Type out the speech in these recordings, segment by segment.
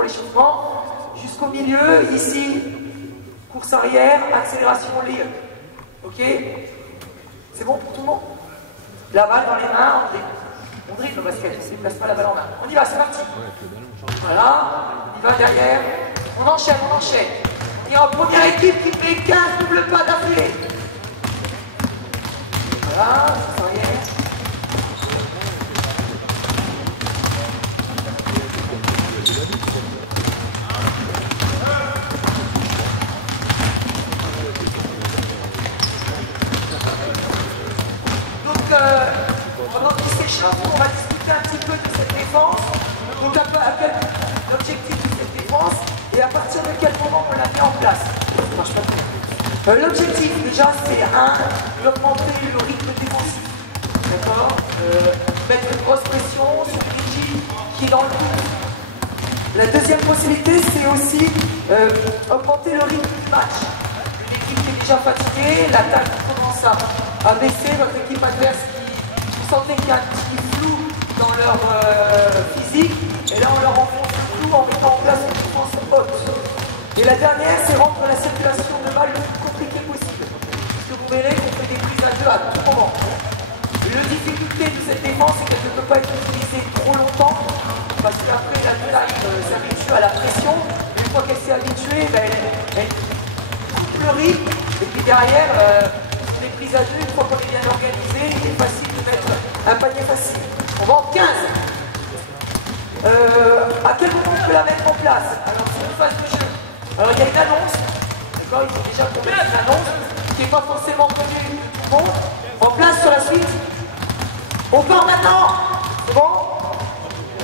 pour l'échauffement. Jusqu'au milieu, ici, course arrière, accélération, layup. Ok? C'est bon pour tout le monde? La balle dans les mains, on dribble le basket, on ne déplace pas la balle en main. On y va, c'est parti. Voilà, on y va derrière. On enchaîne, on enchaîne. Et en première équipe qui fait 15 double pas d'affilée. Voilà, course arrière. Pendant qu'il s'échauffe, on va discuter un petit peu de cette défense, donc l'objectif de cette défense et à partir de quel moment on la met en place. L'objectif déjà c'est d'augmenter le rythme défensif. D'accord, mettre une grosse pression sur Richie qui est dans le coup. La deuxième possibilité c'est aussi augmenter le rythme du match. Une équipe qui est déjà fatiguée, l'attaque commence à baisser, votre équipe adverse vous sentez qu'il y a un petit flou dans leur physique, et là on leur enfonce le flou en mettant en place une défense haute. Et la dernière, c'est rendre la circulation de balles le plus compliquée possible. Parce que vous verrez qu'on fait des prises à deux à tout moment. La difficulté de cette défense, c'est qu'elle ne peut pas être utilisée trop longtemps, parce qu'après la deux s'habitue à la pression, et une fois qu'elle s'est habituée, elle coupe le rythme, et puis derrière, les prises à deux, une fois qu'on est bien organisé, il est facile de mettre un panier facile. On va en 15. À quel moment on peut la mettre en place? Alors c'est une phase de jeu. Alors il y a une annonce, d'accord, il faut déjà qu'on mette une annonce qui n'est pas forcément connue de tout le monde. En place sur la suite. On part maintenant. C'est bon?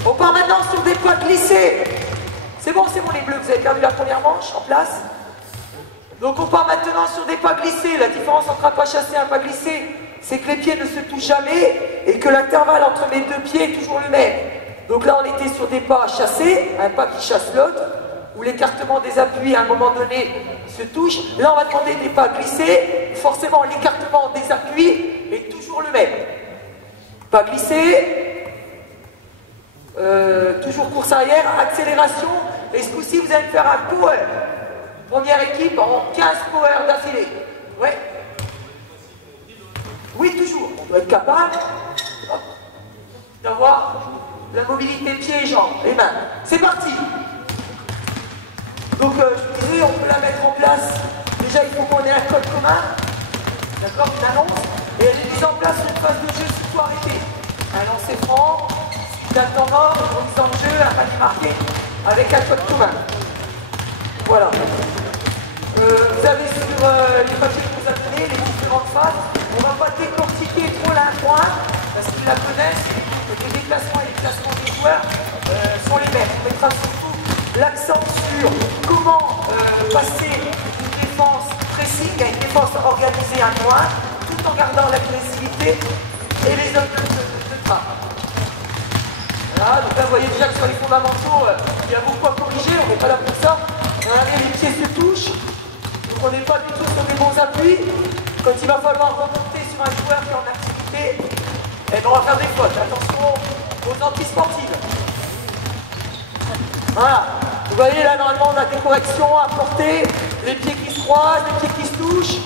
On part maintenant sur des pas glissés. C'est bon les bleus, vous avez perdu la première manche en place. Donc on part maintenant sur des pas glissés. La différence entre un pas chassé et un pas glissé, c'est que les pieds ne se touchent jamais et que l'intervalle entre mes deux pieds est toujours le même. Donc là on était sur des pas chassés, un pas qui chasse l'autre, où l'écartement des appuis à un moment donné se touche. Là on va demander des pas glissés, forcément l'écartement des appuis est toujours le même. Pas glissé, toujours course arrière, accélération, et ce coup-ci vous allez me faire un power. Première équipe en 15 power d'affilée. Ouais. Oui, toujours. On doit être capable d'avoir la mobilité pieds et jambes, les mains. C'est parti. Donc, je vous disais, on peut la mettre en place. Déjà, il faut qu'on ait un code commun. D'accord, une annonce. Et elle est mise en place sur une phase de jeu sous arrêté. Un lancer franc, d'un temps mort, une remise en jeu, un panier marqué, avec un code commun. Voilà. Vous avez sur les papiers que vous avez donnés, les différentes phases. On ne va pas décortiquer trop l'un point, parce qu'ils la connaissent, et les déplacements et les placements des joueurs sont les mêmes. On mettra surtout l'accent sur comment passer d'une défense pressing à une défense organisée à point, tout en gardant l'agressivité et les zones de frappe. Voilà, donc là vous voyez déjà que sur les fondamentaux, il y a beaucoup à corriger, on n'est pas là pour ça. Les pieds se touchent, donc on n'est pas du tout sur des bons appuis. Quand il va falloir remonter sur un joueur qui est en activité, eh ben on va faire des fautes. Attention aux antisportives. Voilà, vous voyez là normalement on a des corrections à apporter, les pieds qui se croisent, les pieds qui se touchent.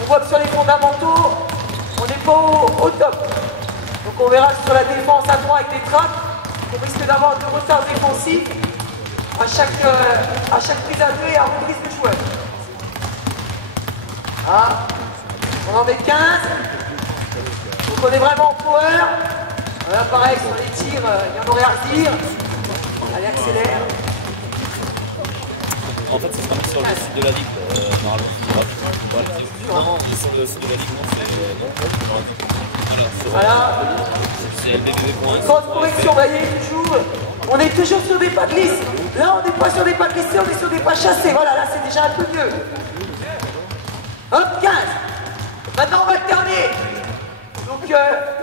On voit que sur les fondamentaux, on n'est pas au top. Donc on verra que sur la défense à 3 avec des trappes, on risque d'avoir de retard défensif à chaque prise à deux et à reprise de joueur. Ah, on en met 15. Donc on est vraiment en power. Voilà, pareil, sur les tirs, il y en aurait à redire. Allez, accélère. En fait, c'est pas sur le site de la Ligue, normalement. Sur le site de la Ligue, voilà. C'est LBBB. Grosse correction, vous voyez, on est toujours sur des pas glissés. Là, on n'est pas sur des pas glissés, on est sur des pas chassés. Voilà, là, c'est déjà un peu mieux. Hop, 15. Maintenant, on va alterner. Donc,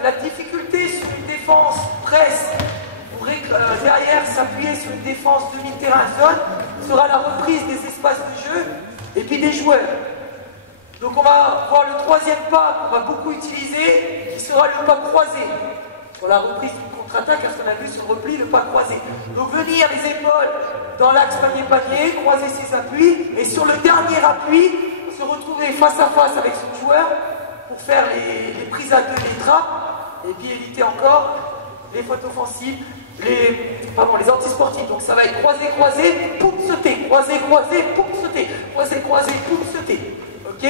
la difficulté sur une défense presse, pour derrière s'appuyer sur une défense demi-terrain zone, sera la reprise des espaces de jeu et puis des joueurs. Donc, on va voir le troisième pas qu'on va beaucoup utiliser, qui sera le pas croisé. sur la reprise d'une contre-attaque, parce qu'on a vu sur le repli, le pas croisé. Donc venir les épaules dans l'axe panier-panier, croiser ses appuis, et sur le dernier appui, se retrouver face à face avec son joueur pour faire les prises à deux, les trappes, et puis éviter encore les fautes offensives, les antisportifs. Donc ça va être croisé, croisé, poum, sauter, croisé, croisé, poum, sauter, croisé, croisé, poum, sauter. Ok?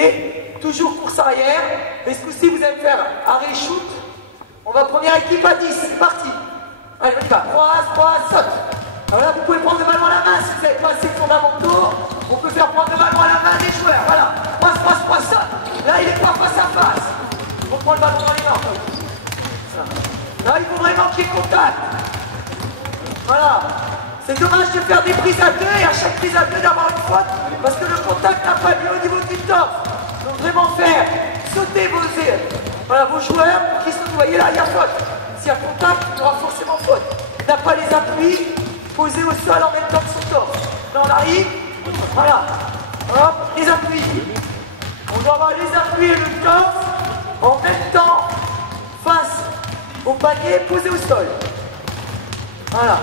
Toujours course arrière. Mais ce coup-ci, vous allez faire arrêt shoot. On va première équipe à 10, c'est parti. Allez, on y va. Croise, croise, saute. Alors là, vous pouvez prendre le ballon à la main si vous n'avez pas assez de fondamentaux. On peut faire prendre le ballon à la main des joueurs. Voilà. Croise, croise, croise, saute. Là, il n'est pas face à face. On prend le ballon dans les mains. Là, il faut vraiment qu'il y ait contact. Voilà. C'est dommage de faire des prises à deux et à chaque prise à deux d'avoir une faute parce que le contact n'a pas lieu au niveau du torse. Donc vraiment faire sauter vos joueurs qui sont, vous voyez là, il y a faute. S'il y a contact, il y aura forcément faute. Il n'a pas les appuis posés au sol en même temps que son torse. Là on arrive, voilà. Hop, les appuis. On doit avoir les appuis et le torse en même temps face au panier posé au sol. Voilà.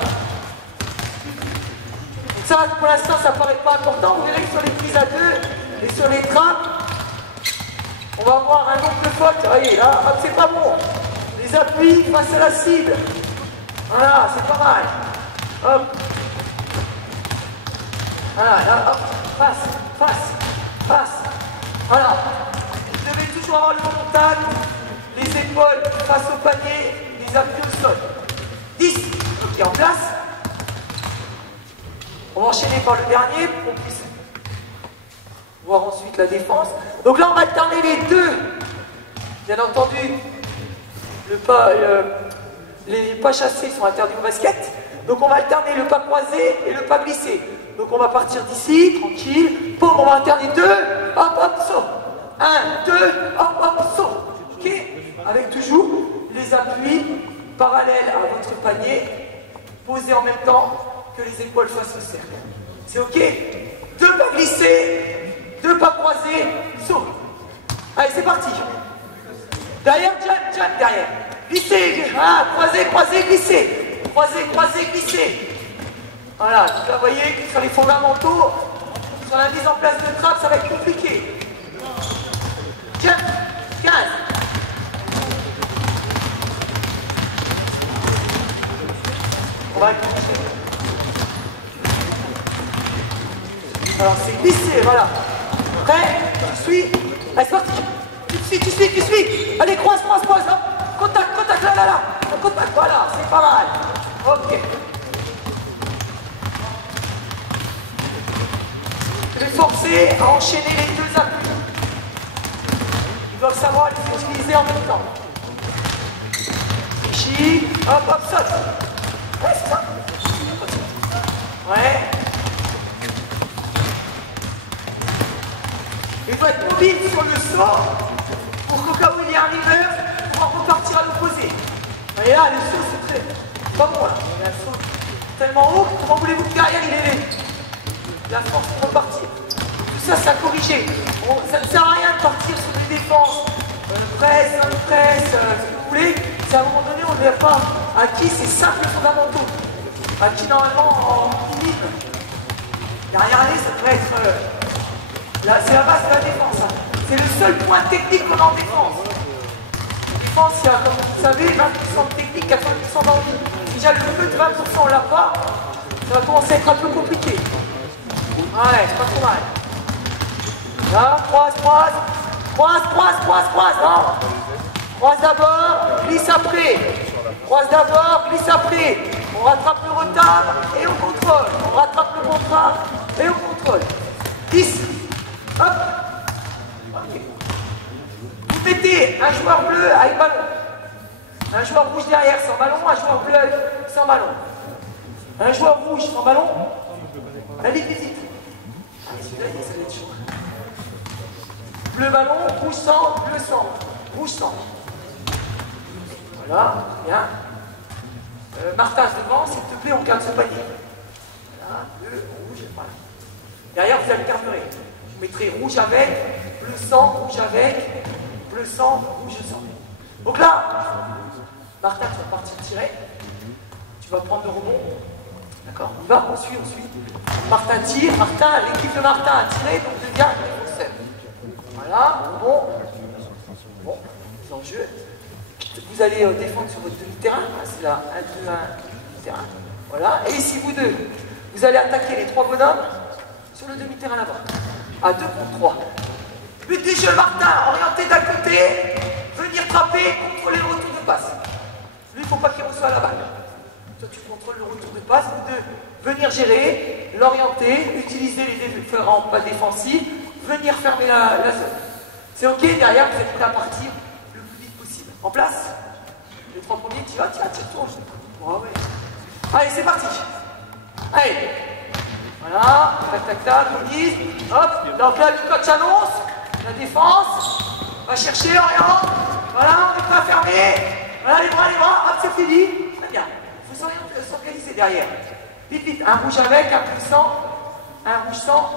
Ça, pour l'instant, ça paraît pas important. Vous verrez que sur les prises à deux et sur les trappes, on va avoir un nombre de fautes. Vous voyez, là, c'est pas bon. Les appuis face à la cible. Voilà, c'est pas mal. Hop. Voilà, là, hop. Face. Voilà. Vous devez toujours avoir le contact, les épaules face au panier, les appuis au sol. 10. Ok, en place. On va enchaîner par le dernier pour qu'on puisse voir ensuite la défense. Donc là, on va alterner les deux. Bien entendu, les pas chassés sont interdits au basket. Donc on va alterner le pas croisé et le pas glissé. Donc on va partir d'ici, tranquille. Boum, on va alterner deux. Hop, hop, saut. 1, 2, hop, hop, saut. Ok? Avec toujours les appuis parallèles à votre panier, posés en même temps que les épaules fassent au cercle. C'est ok? Deux pas glissés, deux pas croisés, saut. Allez, c'est parti. Derrière, jump, derrière. Glissez, croisé, glissez. Croisé, glissez. Voilà, là, vous voyez que sur les fondamentaux, sur la mise en place de trappe, ça va être compliqué. Jump, 15. On va accrocher. Alors c'est glissé, voilà. Prêt? Tu suis. Allez, c'est parti. Tu suis. Allez, croise, hop. Contact, là. Contact, voilà, c'est pas mal. Ok. Je vais forcer à enchaîner les deux appuis. Ils doivent savoir les utiliser en même temps. Ici, hop, saute. Ouais, c'est ça. Ouais. Il faut être mobile sur le saut pour qu'au cas où il y a un reverse, on va repartir à l'opposé. Et là, le saut, c'est très... pas bon, là. Il y a le saut tellement haut, comment voulez-vous que derrière, il est élevé? La force pour repartir. Tout ça, c'est à corriger. Bon, ça ne sert à rien de partir sur des défenses. Presse, ce que vous voulez. Si à un moment donné, on ne verra pas acquis ces simples fondamentaux. Acquis normalement en minime. Derrière aller, ça devrait être... c'est la base de la défense. Hein. C'est le seul point technique qu'on a en défense. En défense, il y a, comme vous savez, 20% de technique, 80% d'envie. Si déjà le peu de 20% on l'a pas, ça va commencer à être un peu compliqué. Ouais, c'est pas trop mal. Là, croise. Non. Croise d'abord, glisse après. Croise d'abord, glisse après. On rattrape le retard et on contrôle. On rattrape le retard et on contrôle. 10. Hop. Ok. Vous mettez un joueur bleu avec ballon. Un joueur rouge derrière sans ballon, un joueur bleu sans ballon. Un joueur rouge sans ballon. Allez, visite. Celui-là, ça va être chaud. Bleu ballon, rouge sans, bleu sans, rouge sans. Voilà, bien. Martin devant, s'il te plaît, on garde ce panier. Voilà, bleu, rouge, voilà. Derrière, vous alternerez. Vous mettrez rouge avec, bleu sans, rouge avec, bleu sans, rouge sans. Donc là, Martin, tu vas partir tirer. Tu vas prendre le rebond. D'accord, on y va, on suit. Martin tire, l'équipe de Martin a tiré, donc devient défenseur. Voilà, bon, mise en jeu. Vous allez défendre sur votre demi-terrain, c'est là, 1, 2, 1, demi-terrain. Voilà, et ici vous deux, vous allez attaquer les 3 bonhommes sur le demi-terrain là-bas. À 2 contre 3. But du jeu, Martin, orienté d'un côté, venir frapper, contrôler le retour de passe. Lui, il ne faut pas qu'il reçoive la balle. Toi, tu contrôles le retour de passe, vous deux, venir gérer, l'orienter, utiliser les différents pas défensifs, venir fermer la zone. C'est ok, derrière, vous êtes prêt à partir le plus vite possible. En place? Les 3 premiers, tu vas, tourne. Oh, ouais. Allez, c'est parti. Allez. Voilà, tac, on dit. Hop, donc là, le coach annonce. La défense. Va chercher, oriente. Voilà, on est prêt à fermer. Voilà, les bras, hop, c'est fini. Très bien. Il faut s'organiser derrière. Vite, un rouge avec, un bleu sans. Un rouge sans.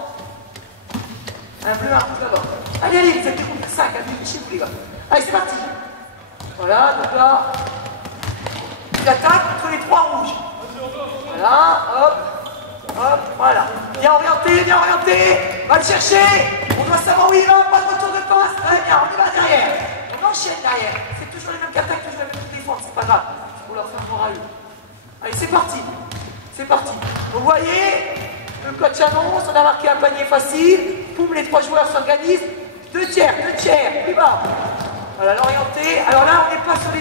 Un bleu, un rouge là-bas. Allez, vous êtes découpé 5, allez, chez vous les gars. Allez, c'est parti. Voilà, donc là, il attaque entre les 3 rouges. Voilà, hop, voilà. Bien orienté, va le chercher. On doit savoir où il va, pas de retour de passe. Très bien, on y va derrière. On enchaîne derrière. C'est toujours les mêmes attaques, toujours les mêmes défenses, c'est pas grave. Pour leur faire moral. Allez, c'est parti. Vous voyez, le coach annonce, on a marqué un panier facile. Poum, les 3 joueurs s'organisent. 2 tiers, plus bas. Voilà, l'orienté. Alors là, on n'est pas sur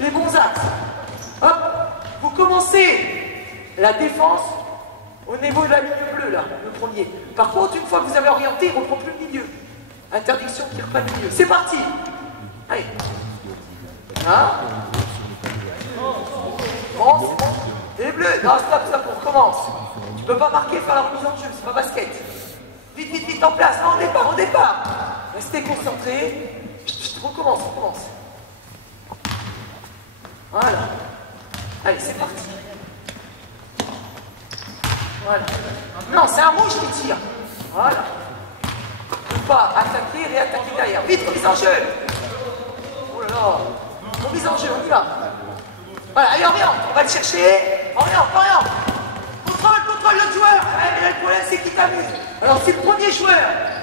les bons axes. Hop, vous commencez la défense au niveau de la ligne bleue, là, le premier. Par contre, une fois que vous avez orienté, il ne reprend plus le milieu. Interdiction qui reprend le milieu. C'est parti. Allez. Là. Bon, c'est bon. Les bleus. Non, stop, on recommence. Tu ne peux pas marquer, faire la remise en jeu, c'est pas basket. Vite, en place. Non, au départ. Restez concentrés. Recommence. Voilà. Allez, c'est parti. Voilà. Non, c'est un rouge qui tire. Voilà. Ne pas attaquer, réattaquer derrière. Vite, remise en jeu. Oh là là. Remise en jeu, on y va. Voilà, allez, oriente. On va le chercher. Oriente. Contrôle le joueur. Mais le problème, c'est qu'il t'amuse. Alors, si le premier joueur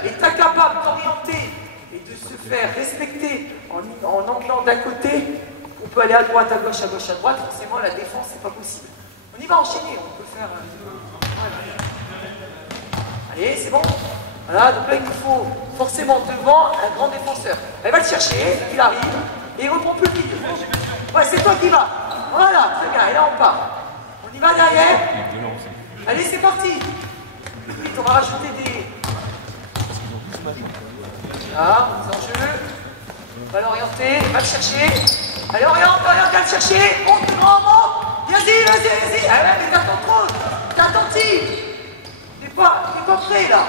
est incapable d'orienter et de se faire respecter en anglant d'un côté, on peut aller à droite, à gauche, à droite. Forcément, la défense, c'est pas possible. On y va enchaîner. On peut faire... Voilà. Allez, c'est bon. Voilà, donc là, il nous faut forcément devant un grand défenseur. Elle va le chercher, il arrive, et il reprend plus le milieu. Ouais, c'est toi qui vas. Voilà, très bien, et là, on part. On y va derrière. Allez, c'est parti. Vite, on va rajouter des... Là, mise en jeu. On va l'orienter, va le chercher. Allez, oriente, va le chercher. Monte, Vas-y. Ah ouais, mais t'attends trop. T'es attentif. T'es pas prêt, là.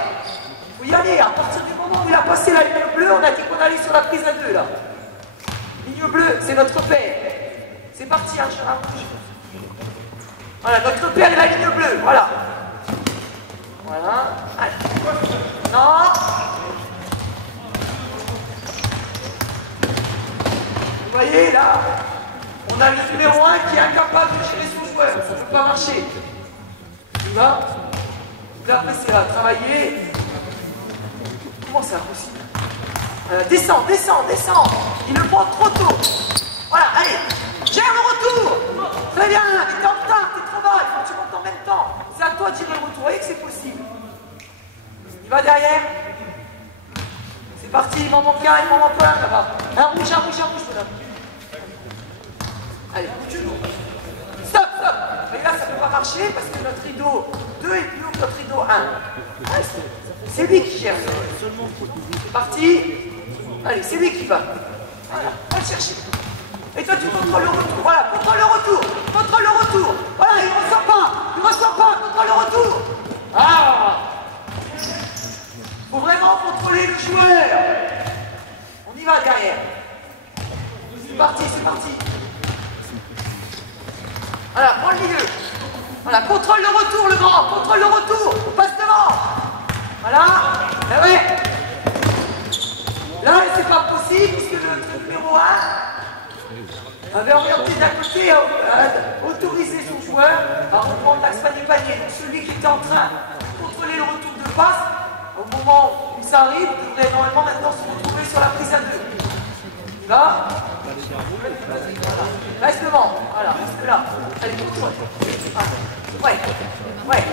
Faut y aller. À partir du moment où il a passé la ligne bleue, on a dit qu'on allait sur la prise à 2, là. Ligne bleue, c'est notre père. C'est parti, un rouge. Voilà, notre père est la ligne bleue. Voilà. Allez. Non. Vous voyez, là, on a le numéro 1 qui est incapable de gérer son joueur. Ça ne peut pas marcher. Tu vois? Là, après, c'est à travailler. Comment c'est impossible? Descends. Il le prend trop tôt. Voilà, allez. Gère le retour. Très bien, mais t'es en retard, t'es trop bas. Il faut que tu montes en même temps. C'est à toi de gérer le retour. Vous voyez que c'est possible. Il va derrière. C'est parti, il m'en manque un là-bas. Un rouge, madame. Allez, stop. Mais là, ça ne peut pas marcher parce que notre rideau 2 est plus haut que notre rideau 1. C'est lui qui gère. C'est parti. Allez, c'est lui qui va. Voilà, va le chercher. Et toi, tu contrôles le retour. Voilà, contrôle le retour. Voilà, il ne ressort pas. Contrôle le retour. Ah. Faut vraiment contrôler le joueur. On y va derrière. C'est parti. Voilà, prends le milieu. Voilà, contrôle le retour, le grand. On passe devant. Voilà. Ah ouais. Là, c'est pas possible puisque le numéro 1 avait orienté d'un côté à autoriser son joueur à reprendre l'axe du panier. Donc celui qui était en train de contrôler le retour de passe, au moment où ça arrive, devrait normalement maintenant se retrouver sur la prise à 2. Là, voilà. Reste devant, voilà, reste là. Allez, contrôle. Ouais, ouais,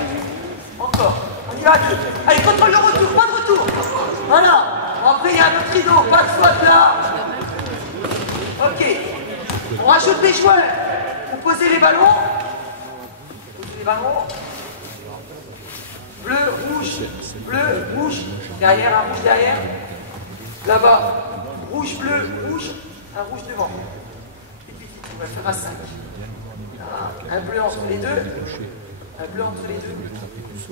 encore. On y va à 2. Allez, contrôle le retour, pas de retour. Voilà. Après, il y a un autre rideau, pas de faute là. Ok. On rajoute des joueurs. Vous posez les ballons. Posez les ballons. Bleu, rouge. Derrière, un rouge derrière. Là-bas. Rouge, bleu, rouge. Un rouge devant. Et puis, on va faire à 5. Un bleu entre les deux. Un bleu entre les deux.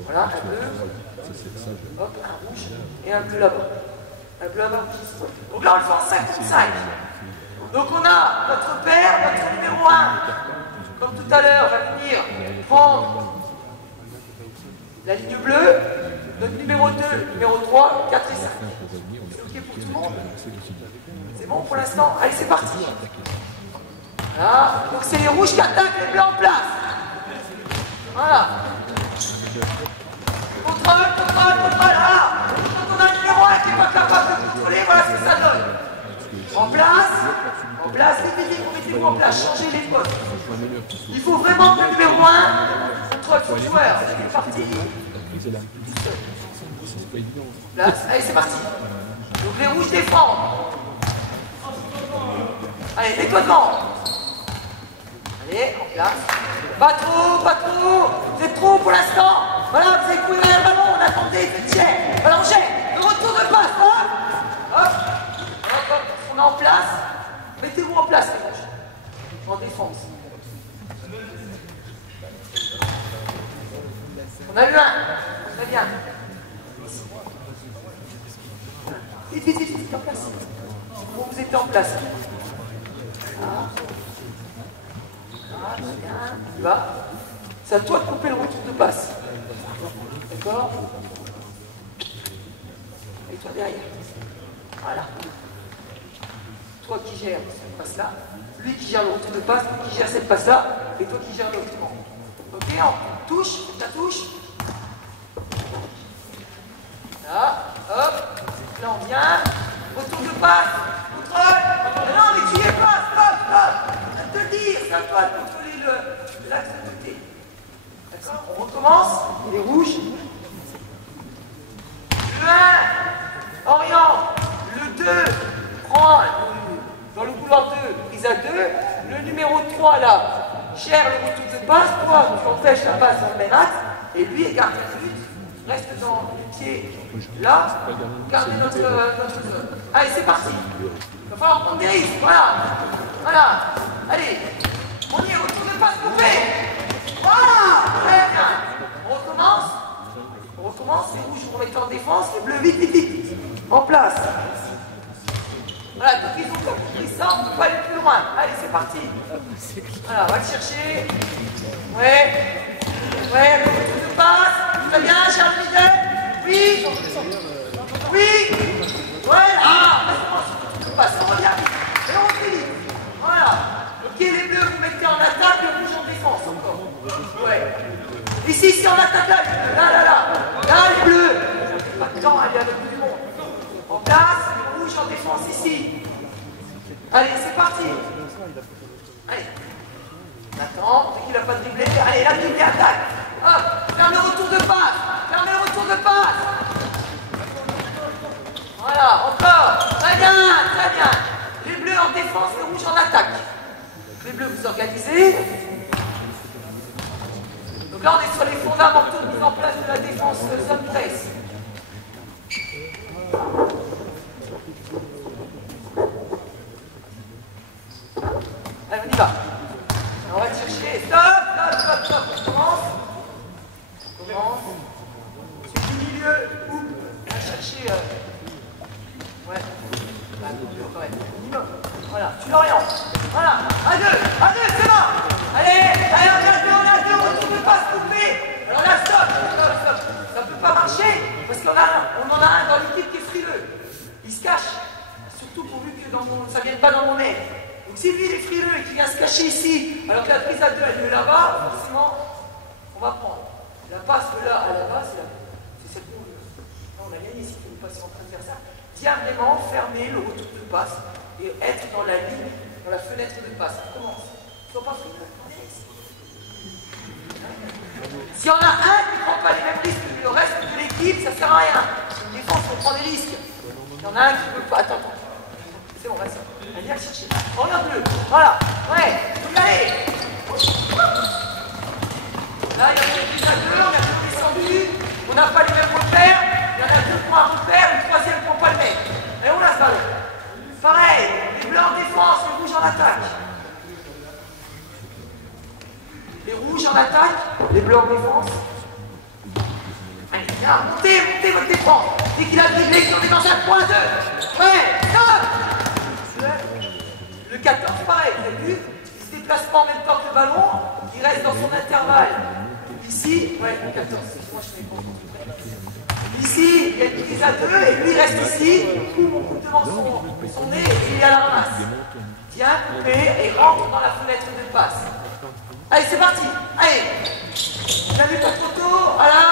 Voilà, un bleu. Hop, un rouge. Et un bleu là-bas. Un bleu là-bas. Donc là, on le fait en 5 contre 5. Donc on a notre père, notre numéro 1, comme tout à l'heure, va venir prendre la ligne bleue, notre numéro 2, numéro 3, 4 et 5. C'est ok pour tout le monde? C'est bon pour l'instant? Allez, c'est parti. Voilà, donc c'est les rouges qui attaquent les blancs en place. Voilà. Contrôle. Ah, quand on a le numéro 1 qui n'est pas capable de contrôler, voilà ce que ça donne. En place, mettez-vous en place, changez les postes. Il faut vraiment que le numéro 1 contrôle son joueur. C'est parti. Place. Allez, c'est parti. Donc les rouges défendent. Allez, mets-toi devant. Allez, en place. Pas trop. Vous êtes trop pour l'instant. Voilà, vous avez couru derrière le ballon, on attendait, faites jet. Voilà, on jette. Le retour de passe, hop. On est en place. Mettez-vous en place, les rouges. En défense. On a eu un. Très bien. Vite, en place. Bon, vous êtes en place. Très bien. Tu vas. C'est à toi de couper le retour de passe. D'accord? Et toi derrière. Voilà. Toi qui gères cette passe-là, lui qui gère le retour de passe, lui qui gère cette passe-là, et toi qui gères l'autre. Ok, on touche, la touche. Là, hop, là on vient. Retour de passe, contrôle. Non, mais tu y es pas, stop. Je vais te le dire, c'est à toi de contrôler l'axe de côté. D'accord? On recommence, les rouges. Le 1, oriente. Le 2, prend dans le couloir 2, prise à 2. Le numéro 3, là, gère le retour de passe. Toi, tu empêches la passe dans le même axe. Et lui, écarte la lutte. Reste dans le pied là. Gardez notre zone. Allez, c'est parti. Il va falloir prendre des risques. Voilà. Allez. On y est, retour de passe coupé. Voilà. Très bien. On recommence. Les rouges, vous remettez en défense. Les bleus, vite. En place. Voilà, donc ils ont compris ça, on ne peut pas aller plus loin. Allez, c'est parti. Voilà, on va le chercher. Ouais, le retour de passe. Très bien, cher leader. Oui. Voilà. On passe, on revient. Et on finit. Voilà. Ok, les bleus, vous mettez en attaque, les rouges en défense encore. Ouais. Ici, c'est en attaque là. Là, les bleus. Pas de temps, allez, avec tout le monde. En place. En défense ici. Allez, c'est parti. Allez. Attends, dès qu'il n'a pas dribblé. Allez, la dribblé, attaque. Hop, ferme le retour de passe. Voilà, encore. Très bien. Les bleus en défense, les rouges en attaque. Les bleus, vous organisez. Donc là, on est sur les fondamentaux de mise en place de la défense zone presse. Allez, on y va. On va te chercher. Stop. On commence. Celui du milieu, coupe. On va chercher. Ouais. Là, quand même. Minimum. Voilà. Tu l'orientes. Voilà. À deux, c'est bon. Allez, on a deux. Retour de passe coupé. Alors là, stop. Ça ne peut pas marcher parce qu'on en a un dans l'équipe qui est frileux. Il se cache. Surtout pourvu que ça ne vienne pas dans mon aile. Donc si lui il est frileux et qu'il vient se cacher ici, alors que la prise à 2 elle est là-bas, forcément, on va prendre. La passe de là à là-bas, c'est cette qu'on veut. Là, on a gagné si vous passez en train de faire ça. Bien vraiment fermer le retour de passe et être dans la ligne, dans la fenêtre de passe. On commence. Sois pas frileux. S'il y en a un qui ne prend pas les mêmes risques que le reste de l'équipe, ça ne sert à rien. Une défense, on prend des risques. Il y en a un qui ne veut pas. Attends. C'est bon, reste. Allez, viens le chercher. Regarde-le. Voilà. Ouais. Faut y aller. Là, il y a des plus à 2, on a tout descendu. On n'a pas les mêmes repères. Il y en a 2 pour un repère, le troisième ne prend pas le même. Et on a ce ballon. Pareil. Les bleus en défense, les rouges en attaque. Les rouges en attaque, les bleus en défense. Allez, viens, montez votre défense. Dès qu'il a dribblé, qu'on est dans un point 2. Ouais, stop. Le 14, pareil, vous avez vu, il se déplace pas en même temps que le ballon, il reste dans son intervalle. Ici, ouais, le 14, moi je fais pas. Ici, il y a une prise à 2 et lui il reste ici, on coupe devant son nez et il est à la ramasse. Tiens, coupé et rentre dans la fenêtre de passe. Allez, c'est parti. Allez. Jamais pas trop tôt. Voilà.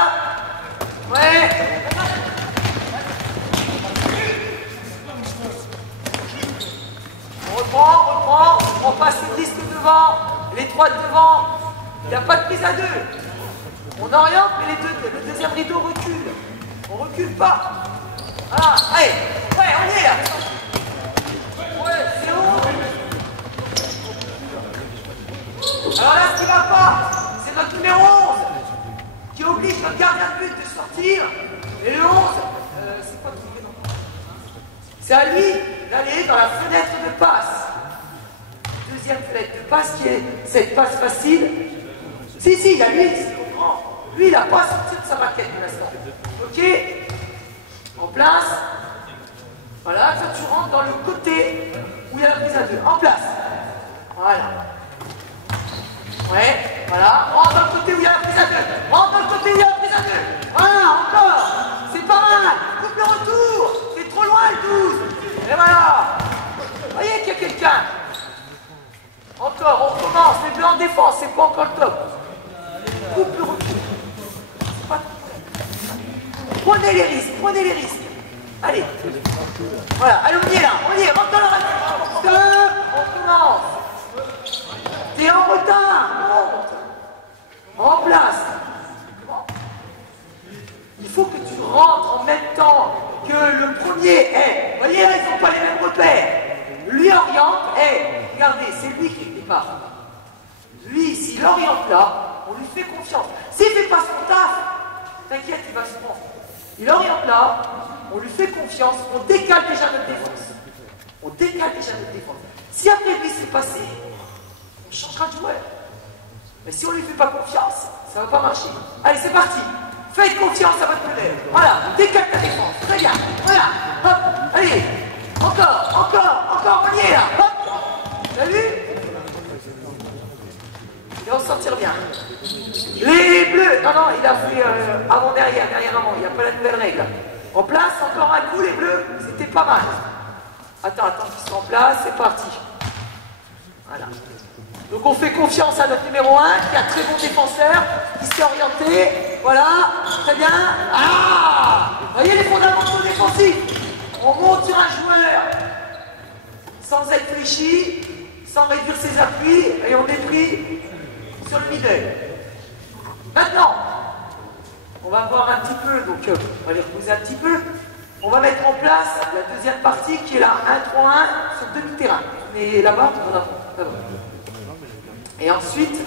Ouais. On reprend. On passe les risques devant. Les 3 devant. Il n'y a pas de prise à 2. On oriente, mais le deuxième rideau recule. On recule pas. Voilà. Allez. Ouais, on y est là. Ouais, c'est bon. Alors là, ce qui ne va pas, c'est notre numéro 11 qui oblige notre gardien de but de sortir. Et le 11, c'est quoi qui fait non? C'est à lui d'aller dans la fenêtre de passe. Deuxième fenêtre de passe qui est cette passe facile. Si, il y a lui, c'est comprend. Lui, il n'a pas sorti de sa maquette pour l'instant. Ok? En place. Voilà, toi tu rentres dans le côté où il y a la prise à 2. En place. Voilà. Ouais, voilà. Rentre dans le côté où il y a la prise à 2. Rentre dans le côté où il y a la prise à 2. Voilà, encore. C'est pas mal. Coupe le retour. C'est trop loin le 12. Et voilà. Vous voyez qu'il y a quelqu'un. Encore, on recommence. Les bleus en défense, c'est pas encore le top. Coupe le retour. Pas... Prenez les risques. Allez. Voilà, allez, on y est là. Rentre dans la raquette. Stop. On commence. T'es en retard. En place. Il faut que tu rentres en même temps que le premier. Vous voyez là, ils n'ont pas les mêmes repères. Lui oriente. Regardez, c'est lui qui est départ. Lui, s'il oriente là, on lui fait confiance. S'il ne fait pas son taf, t'inquiète, il va se prendre. Il oriente là, on lui fait confiance, on décale déjà notre défense. Si après lui c'est passé, on changera de joueur. Mais si on ne lui fait pas confiance, ça ne va pas marcher. Allez, c'est parti. Faites confiance à votre modèle. Voilà, décale ta défense. Très bien. Voilà. Hop. Allez. Encore. On y est là. Hop. T'as vu? Il va en sortir bien. Les bleus. Non, il a fait avant-derrière, derrière-avant. Il n'y a pas la nouvelle règle. En place, encore un coup, les bleus. C'était pas mal. Attends qu'ils soient en place. C'est parti. Voilà. Donc on fait confiance à notre numéro 1, qui est un très bon défenseur, qui s'est orienté. Voilà. Très bien. Vous voyez les fondamentaux défensifs. On monte sur un joueur sans être fléchi, sans réduire ses appuis, et on est pris sur le middle. Maintenant, on va voir un petit peu, donc on va les reposer un petit peu. On va mettre en place la deuxième partie qui est la 1-3-1 sur demi-terrain. Mais là-bas, on a là-bas. Et ensuite,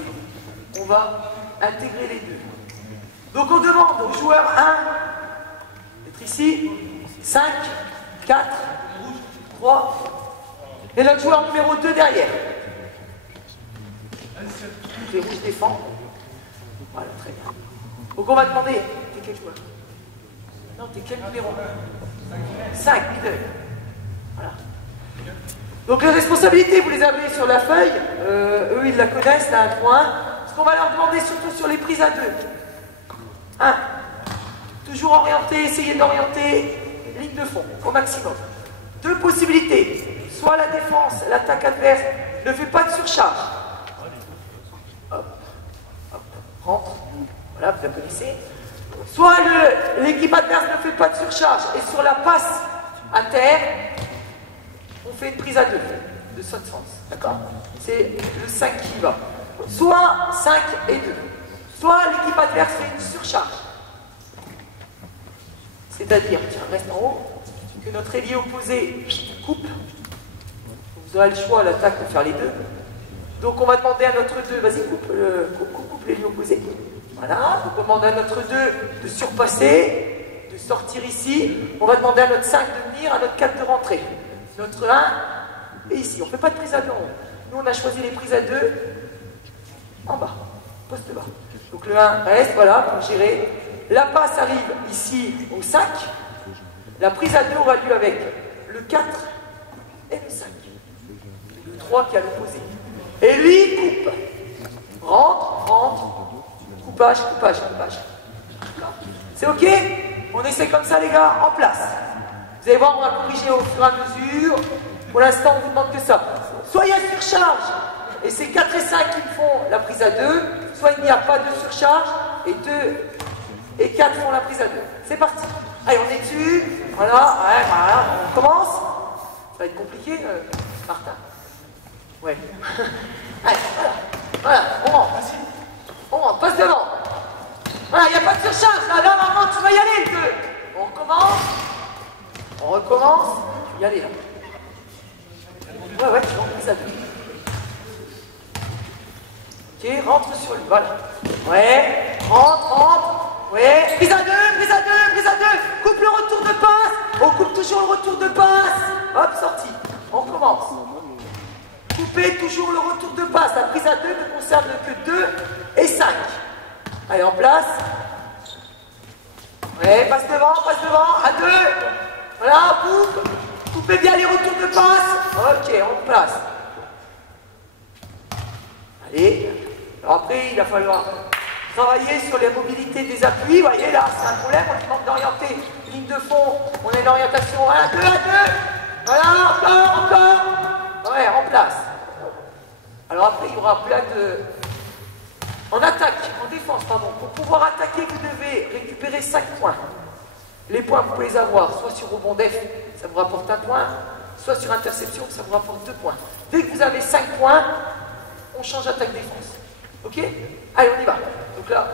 on va intégrer les deux. Donc on demande au joueur 1 d'être ici, 5, 4, 3, et notre joueur numéro 2 derrière. Les rouges défendent. Voilà, très bien. Donc on va demander, t'es quel joueur? Non, t'es quel numéro? 5, middle. Voilà. Donc les responsabilités, vous les avez sur la feuille. Eux, ils la connaissent, la 1-3-1. Ce qu'on va leur demander surtout sur les prises à 2. 1. Toujours orienter, essayer d'orienter ligne de fond au maximum. 2 possibilités. Soit la défense, l'attaque adverse ne fait pas de surcharge. Hop, hop, rentre. Voilà, vous la connaissez. Soit l'équipe adverse ne fait pas de surcharge et sur la passe à terre, on fait une prise à 2 de ce sens. D'accord? C'est le 5 qui va. Soit 5 et 2. Soit l'équipe adverse fait une surcharge. C'est-à-dire, tiens, reste en haut, que notre ailier opposé coupe. Vous aurez le choix à l'attaque de faire les deux. Donc on va demander à notre 2, vas-y, coupe l'ailier opposé. Voilà, donc on demande à notre 2 de surpasser, de sortir ici. On va demander à notre 5 de venir, à notre 4 de rentrer. Notre 1 est ici. On ne fait pas de prise à 2 en haut. Nous, on a choisi les prises à 2 en bas, poste bas. Donc le 1 reste, voilà, pour gérer. La passe arrive ici au 5. La prise à 2 aura lieu avec le 4 et le 5. Le 3 qui est à l'opposé. Et lui, coupe. Rentre. Coupage. C'est ok? On essaie comme ça, les gars, en place. Vous allez voir, on va corriger au fur et à mesure. Pour l'instant, on vous demande que ça. Soit il y a surcharge, et c'est 4 et 5 qui font la prise à 2, soit il n'y a pas de surcharge, et 2 et 4 font la prise à 2. C'est parti. Allez, on est dessus. Voilà, on commence. Ça va être compliqué, Martin. Ouais. Allez, voilà, on rentre. On rentre, passe devant. Voilà, il n'y a pas de surcharge. Là, normalement, tu vas y aller, le 2. On recommence. Y aller, là. Ouais, tu vas en prise à 2. Ok, rentre sur lui, voilà. Ouais, rentre. Ouais, prise à 2. Coupe le retour de passe. On coupe toujours le retour de passe. Hop, sorti. On recommence. Coupez toujours le retour de passe. La prise à 2 ne concerne que 2 et 5. Allez, en place. Ouais, passe devant. À 2. Voilà, coupe. Coupez bien les retours de passe. Ok, on place. Allez. Alors après, il va falloir travailler sur les mobilités des appuis. Vous voyez, là, c'est un problème. On demande d'orienter ligne de fond. On a une orientation à 2. Voilà, encore. Ouais, en place. Alors après, il y aura plein de... En défense, pardon. Pour pouvoir attaquer, vous devez récupérer 5 points. Les points, vous pouvez les avoir soit sur rebond def, ça vous rapporte 1 point, soit sur interception, ça vous rapporte 2 points. Dès que vous avez 5 points, on change attaque-défense. Ok? Allez, on y va. Donc là,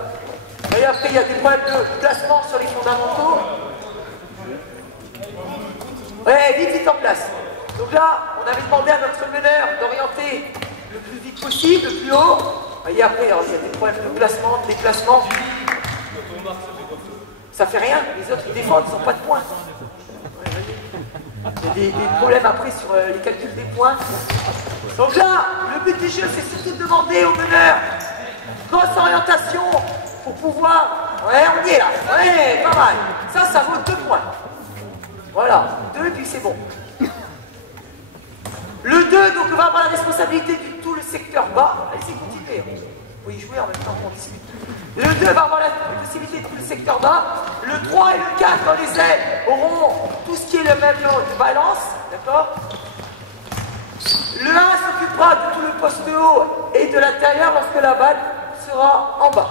et après, il y a des problèmes de placement sur les fondamentaux. Ouais, vite en place. Donc là, on avait demandé à notre meneur d'orienter le plus vite possible, le plus haut. Et après, alors, il y a des problèmes de placement, de déplacement. Ça fait rien, les autres ils défendent, ils n'ont pas de points. Il y a des problèmes après sur les calculs des points. Donc là, le but du jeu, c'est surtout de demander au meneur grosse orientation pour pouvoir... Ouais, on y est là. Ouais, pas mal. Ça vaut 2 points. Voilà, 2 et puis c'est bon. Le 2, donc on va avoir la responsabilité de tout le secteur bas. Allez-y, continuez. Vous pouvez y jouer en même temps qu'on discute. Le 2 va avoir la possibilité de tout le secteur bas. Le 3 et le 4 dans les ailes auront tout ce qui est le même lot de balance. D'accord? Le 1 s'occupera de tout le poste haut et de l'intérieur lorsque la balle sera en bas.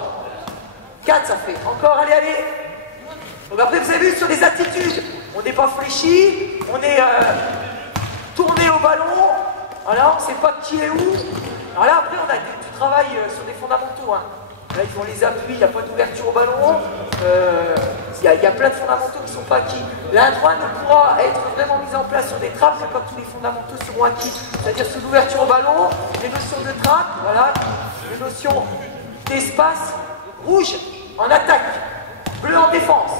4 ça fait. Encore, allez. Donc après vous avez vu sur les attitudes, on n'est pas fléchi, on est tourné au ballon, voilà, on ne sait pas qui est où. Alors là après on a du travail sur des fondamentaux. Hein. Là ils ont les appuis, il n'y a pas d'ouverture au ballon, il y a plein de fondamentaux qui ne sont pas acquis. La 3 ne pourra être vraiment mise en place sur des trappes que quand tous les fondamentaux seront acquis. C'est-à-dire sur l'ouverture au ballon, les notions de trappe, voilà, les notions d'espace, rouge en attaque, bleu en défense,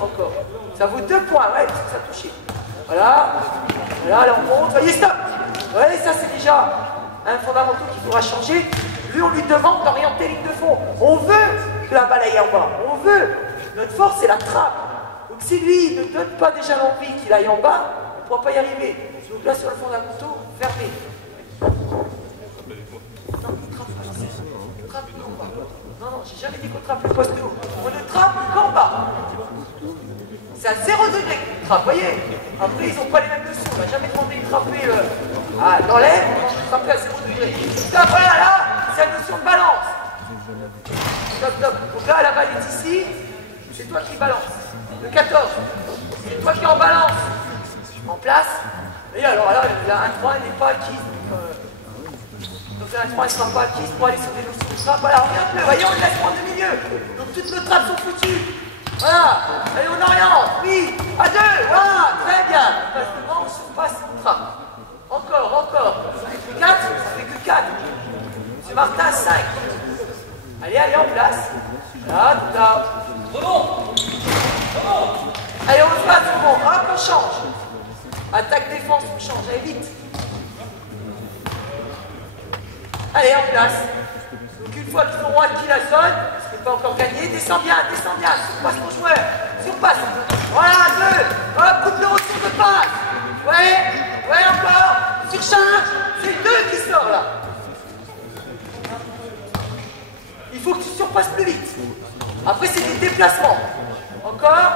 encore. Ça vaut 2 points, ouais, parce que ça a touché. Voilà, là on monte, voyez, stop. Ouais, ça c'est déjà un fondamental qu'il faudra changer. Lui, on lui demande d'orienter ligne de fond. On veut que la balle aille en bas, on veut. Notre force, c'est la trappe. Donc si lui ne donne pas déjà l'envie qu'il aille en bas, on ne pourra pas y arriver. Donc là, sur le fondamental, fermé. Non, j'ai jamais dit qu'on trappe le poste haut. On ne trappe qu'en bas. C'est à 0 degré qu'on trappe, voyez. Après, ils n'ont pas les mêmes notions. On n'a jamais demandé de trapper Ah, l'enlève, on va faire 0 degré. Stop, voilà, là, c'est la notion de balance. Stop, stop. Donc là, la balle est ici, c'est toi qui balance. Le 14, c'est toi qui en balance. En place. Et alors là, la 1-3 n'est pas acquise. Donc la 1-3 ne sera pas acquise pour aller sur des notions de trappe. Voilà, regarde le, voyez, on le laisse prendre le milieu. Donc toutes nos trappes sont foutues. Voilà, allez, on oriente, oui, à 2, voilà, très bien. On passe devant, on surpasse une trappe. Encore, ça fait que 4, ça fait que 4. Monsieur Martin, 5. Allez, allez, en place. Là, tout là. Allez, on se passe, tout le monde. Hop, on change. Attaque, défense, on change, allez, vite. Allez, en place. Donc une fois qu'ils auront acquis la zone, ce n'est pas encore gagné, descends bien, surpasse ton joueur, surpasse. Voilà, 2. Hop, coupe le retour de passe. Ouais, encore. Surcharge. C'est le 2 qui sort là. Il faut que tu surpasses plus vite. Après, c'est des déplacements. Encore.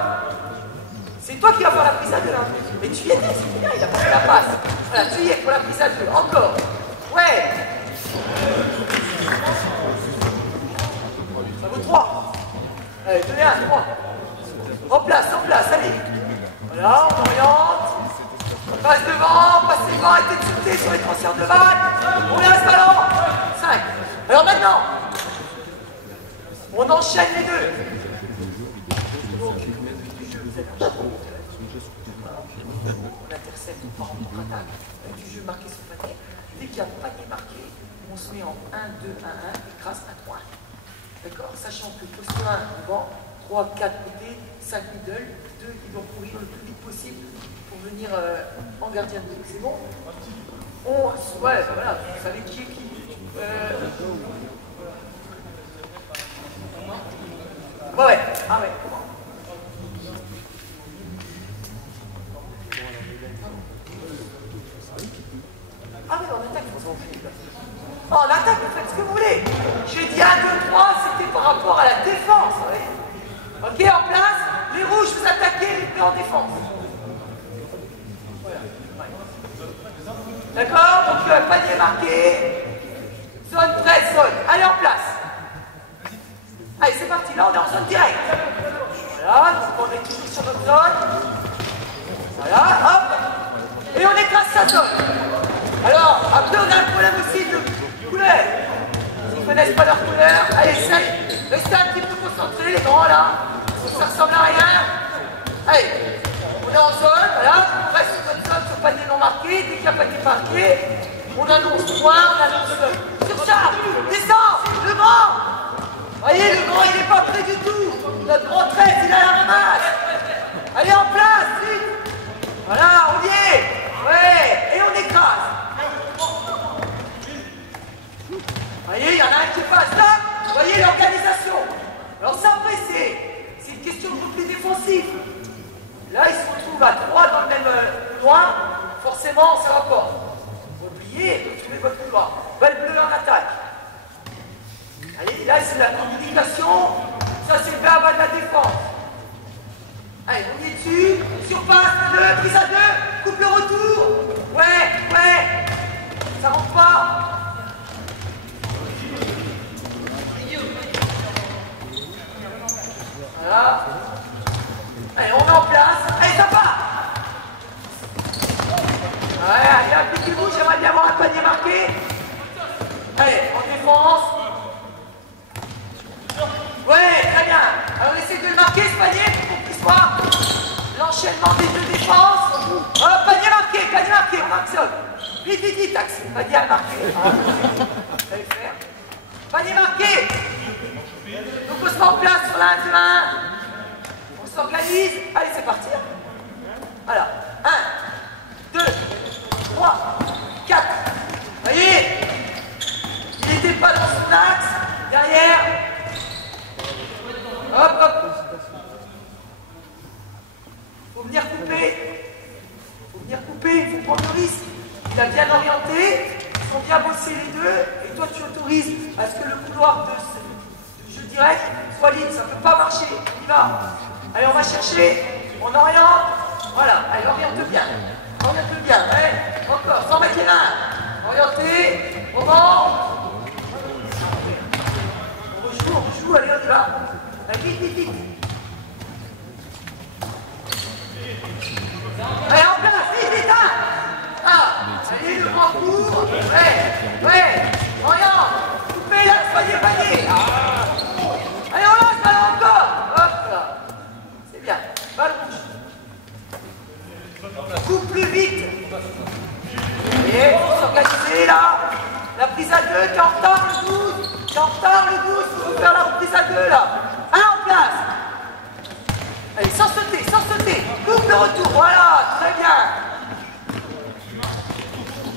C'est toi qui vas faire la prise à 2. Hein. Mais tu y étais, c'est bien, il a passé la passe. Voilà, tu y es pour la prise à 2. Encore. Ouais. Ça vaut 3. Allez, tenez 1, 3. En place, allez. Voilà, on oriente. Passe devant, arrêtez de sauter sur les transferts de balle. On laisse ballon. 5. Alors maintenant, on enchaîne les deux. On intercepte, on part en contre-attaque. Du jeu marqué sur le panier. Dès qu'il y a panier marqué, on se met en 1, 2, 1, 1 et grâce à 3. D'accord? Sachant que poste 1 devant, 3, 4 côtés, 5 middle, 2 ils vont courir le plus vite possible pour venir en gardien de but. C'est bon? Ouais, voilà, vous savez qui est qui. Ouais. Ah ouais. Ah oui, en attaque, vous en faites. En attaque, vous faites ce que vous voulez. J'ai dit 1, 2, 3, c'était par rapport à la défense. Oui. Ok, en place, les rouges, vous attaquez, les bleus en défense. D'accord? Donc, panier marqué. Zone 13, zone. Allez, en place. Allez, c'est parti. Là, on est en zone directe. Voilà, donc on est toujours sur notre zone. Voilà, hop. Et on écrase sa zone. Alors, après, on a un problème aussi de couleur. S'ils ne connaissent pas leur couleur, allez, restez un petit peu concentrés, les grands, là. Ça ressemble à rien. Allez, on est en zone, voilà. On reste sur notre zone, sur panier non marqué. Dès qu'il n'y a panier marqué, on annonce point, on annonce surcharge, descend, le grand. Voyez, le grand, il n'est pas prêt du tout. Notre grand 13, il a la ramasse. Allez, en place, vite. Voilà, on y est. Ouais, et on écrase. Voyez, il y en a un qui passe là. Vous voyez l'organisation. Alors ça, après, c'est une question de repli défensif. Là, ils se retrouvent à 3 dans le même couloir. Forcément, ça va pas. Repliez, retrouvez votre couloir. Balle bleue en attaque. Allez, là, c'est la communication. Ça, c'est le bas de la défense. Allez, on y est dessus. Surpasse, 2, prise à 2. Coupe le retour. Ouais. Ça rentre pas. Voilà. Allez, on met en place. Allez, ça part. Ouais, allez, un petit bout. J'aimerais bien avoir un panier marqué. Allez, en défense. Ouais, très bien. Alors, on essaie de le marquer, ce panier, pour qu'il soit l'enchaînement des deux défenses. Oh, panier marqué, on marque ça. Vite, taxe. Panier à marquer. Vous allez faire. Panier marqué. Donc, on se met en place sur la 1, 2, 1. On s'organise. Allez, c'est parti. Alors, 1, 2, 3, 4. Vous voyez, il n'était pas dans son axe. Derrière. Hop. Faut venir couper, il faut prendre le risque. Il a bien orienté, ils ont bien bossé les deux, et toi tu autorises à ce que le couloir de jeu direct soit libre. Ça ne peut pas marcher, on y va. Allez, on va chercher, on oriente. Voilà, allez, oriente bien. Oriente bien, ouais. Encore, sans mettre les mains. Orienté, moment. On rejoue, allez, on y va. Allez, vite, vite. Allez, en place, vite, hein. Ah, allez, le grand cours. Ouais, oriente. Coupez là, panier. Allez, on lance, ballon encore. Hop là. C'est bien. Balle rouge. Coupe plus vite. Et faut s'organiser là. La prise à deux, t'es en retard le 12. T'es en retard le 12, faut faire la prise à deux là. Allez, en place. Allez, sans sauter. Coupe le retour, voilà, très bien.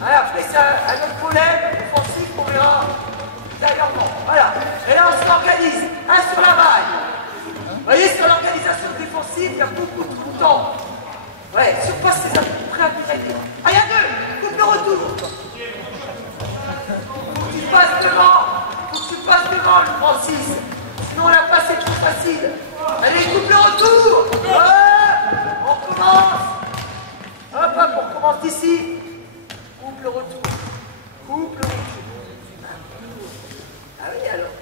Allez, après c'est un autre problème offensif, on verra ultérieurement. Voilà. Et là on s'organise. Un sur la balle. Vous voyez, sur l'organisation défensive, il y a beaucoup de temps. Ouais, surpasse ses appuis, prêt à appuyer. Ah, il y a deux. Coupe le retour. Faut que tu passes devant le Francis. Sinon la passe est trop facile. Allez, coupe le retour. On commence. Hop, on recommence d'ici. Coupe le retour. Ah oui, alors.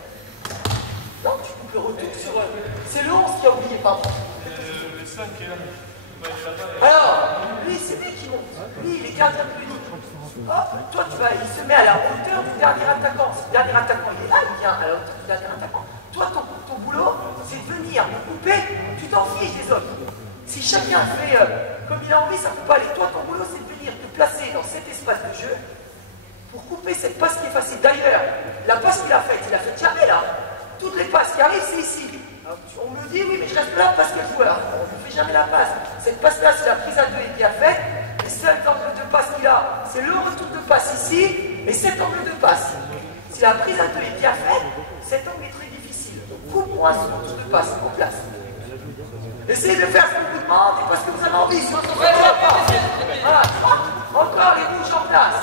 Non, tu coupes le retour sur... C'est le 11 qui a oublié, pardon. Le 5 qui est là. Alors, lui, c'est lui qui monte. Lui, il est gardien de but. Hop, toi, il se met à la hauteur du dernier attaquant. Si le dernier attaquant, il est là, il vient à la hauteur du dernier attaquant. Toi, ton boulot, c'est de venir couper. Tu t'en fiches des autres. Si chacun fait comme il a envie, ça ne peut pas aller. Toi, ton boulot, c'est de venir te placer dans cet espace de jeu pour couper cette passe qui est facile. D'ailleurs, la passe qu'il a faite, il a fait jamais là. Toutes les passes qui arrivent, c'est ici. On me dit, oui, mais je reste là parce que le joueur. On ne fait jamais la passe. Cette passe-là, c'est la prise à deux et bien faite. Les seuls angles de passe qu'il a, c'est le retour de passe ici et cet angle de passe. Si la prise à deux est bien faite, cet angle est très difficile. Donc, coupe-moi ce retour de passe en place. Essayez de faire ce que vous demandez parce que vous avez envie. Sinon, ça ne va pas. Voilà. Encore les rouges en place.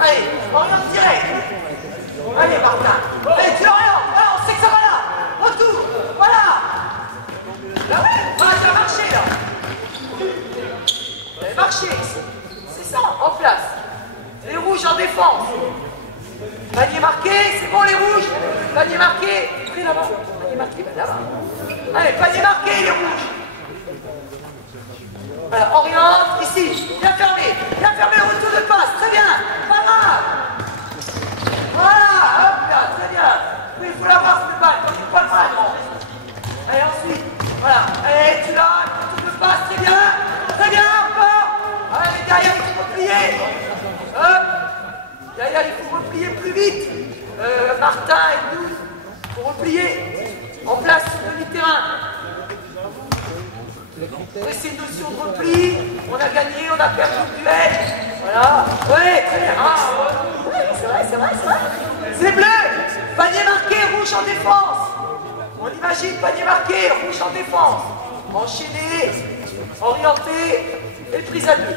Allez, oriente direct. Allez, Martin. Allez, tu l'orientes. Ah, on sait que ça va là. Retour. Voilà. Là, ça a marché, là. Vous avez marché. C'est ça, en place. Les rouges en défense. Panier marqué. C'est bon, les rouges. Panier marqué. Pris là-bas. Panier marqué, ben là-bas. Allez, panier marqué, les rouges. Voilà, oriente, ici. Bien fermé, le retour de passe. Très bien. Pas mal. Voilà, hop là, très bien. Oui, il faut l'avoir, cette balle. Il faut pas le mal. Allez, ensuite. Voilà. Allez, tu l'as. Le retour de passe, très bien. Très bien, encore. Allez, derrière, il faut replier. Hop. Derrière, il faut replier plus vite. Martin et 12. Il faut replier. En place sur le demi-terrain. Et c'est une notion de repli. On a gagné, on a perdu le duel. Voilà. Oui, très bien. Ah, ouais, c'est vrai. C'est bleu. Panier marqué, rouge en défense. On imagine panier marqué, rouge en défense. Enchaîné, orienté et prise à deux.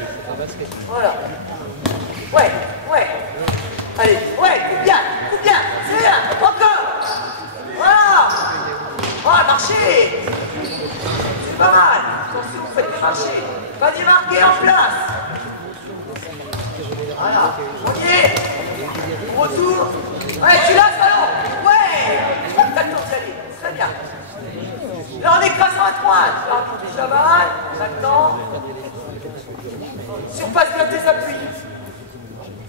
Voilà. Ouais. Allez, coupe bien. C'est bien. Encore. Voilà. Oh, marché. C'est pas mal. Attention, vous faites le marché. Panier marqué en place. Voilà. On y est. Retour. Ouais, tu l'as, ballon. Ouais. D'accord, d'y aller. Très bien. Là, en écrasant à droite. Là, on touche la balle. Maintenant. Surpasse bien tes appuis.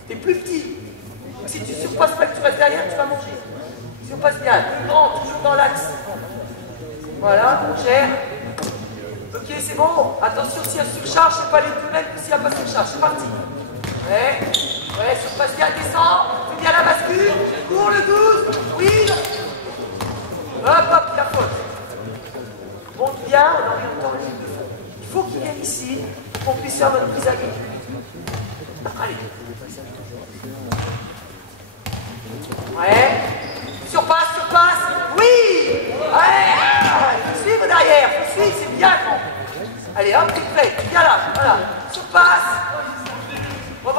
T'es plus petit. Si tu surpasses pas que tu restes derrière, tu vas manger. Surpasse bien. Plus grand, toujours dans l'axe. Voilà, on gère. Ok, c'est bon. Attention, s'il y a surcharge, c'est pas les deux mêmes que s'il n'y a pas surcharge. C'est parti. Ouais, surpasse bien, descend. Fais bien la bascule. Cours le 12. Oui. Hop, la faute. Monte bien, on oriente en ligne de fond. Il faut qu'il vienne ici pour qu'on puisse faire votre prise à deux. Allez. Ouais. Surpasse. Oui. Ouais. Suivre derrière. Suivre, c'est bien. Allez, hop, t'es prêt. Viens là. Voilà. Surpasse. Bon.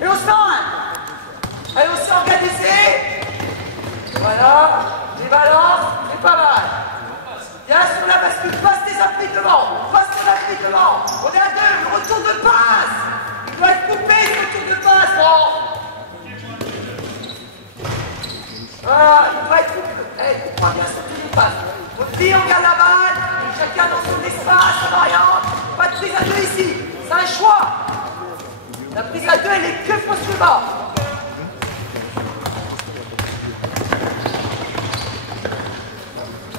Et on se met. Allez, on s'est organisé. Voilà. Les balances, c'est pas mal. Bien sur la bascule. Passe tes appuis devant. On est à deux. tour de passe. Il doit être coupé ce tour de passe, non. Voilà, il doit être coupé. Eh, comprends bien ce tour de passe. Aussi, on garde la balle. Chacun dans son espace, on oriente. Pas de prise à deux ici. C'est un choix. La prise à deux, elle est que fausse le bas.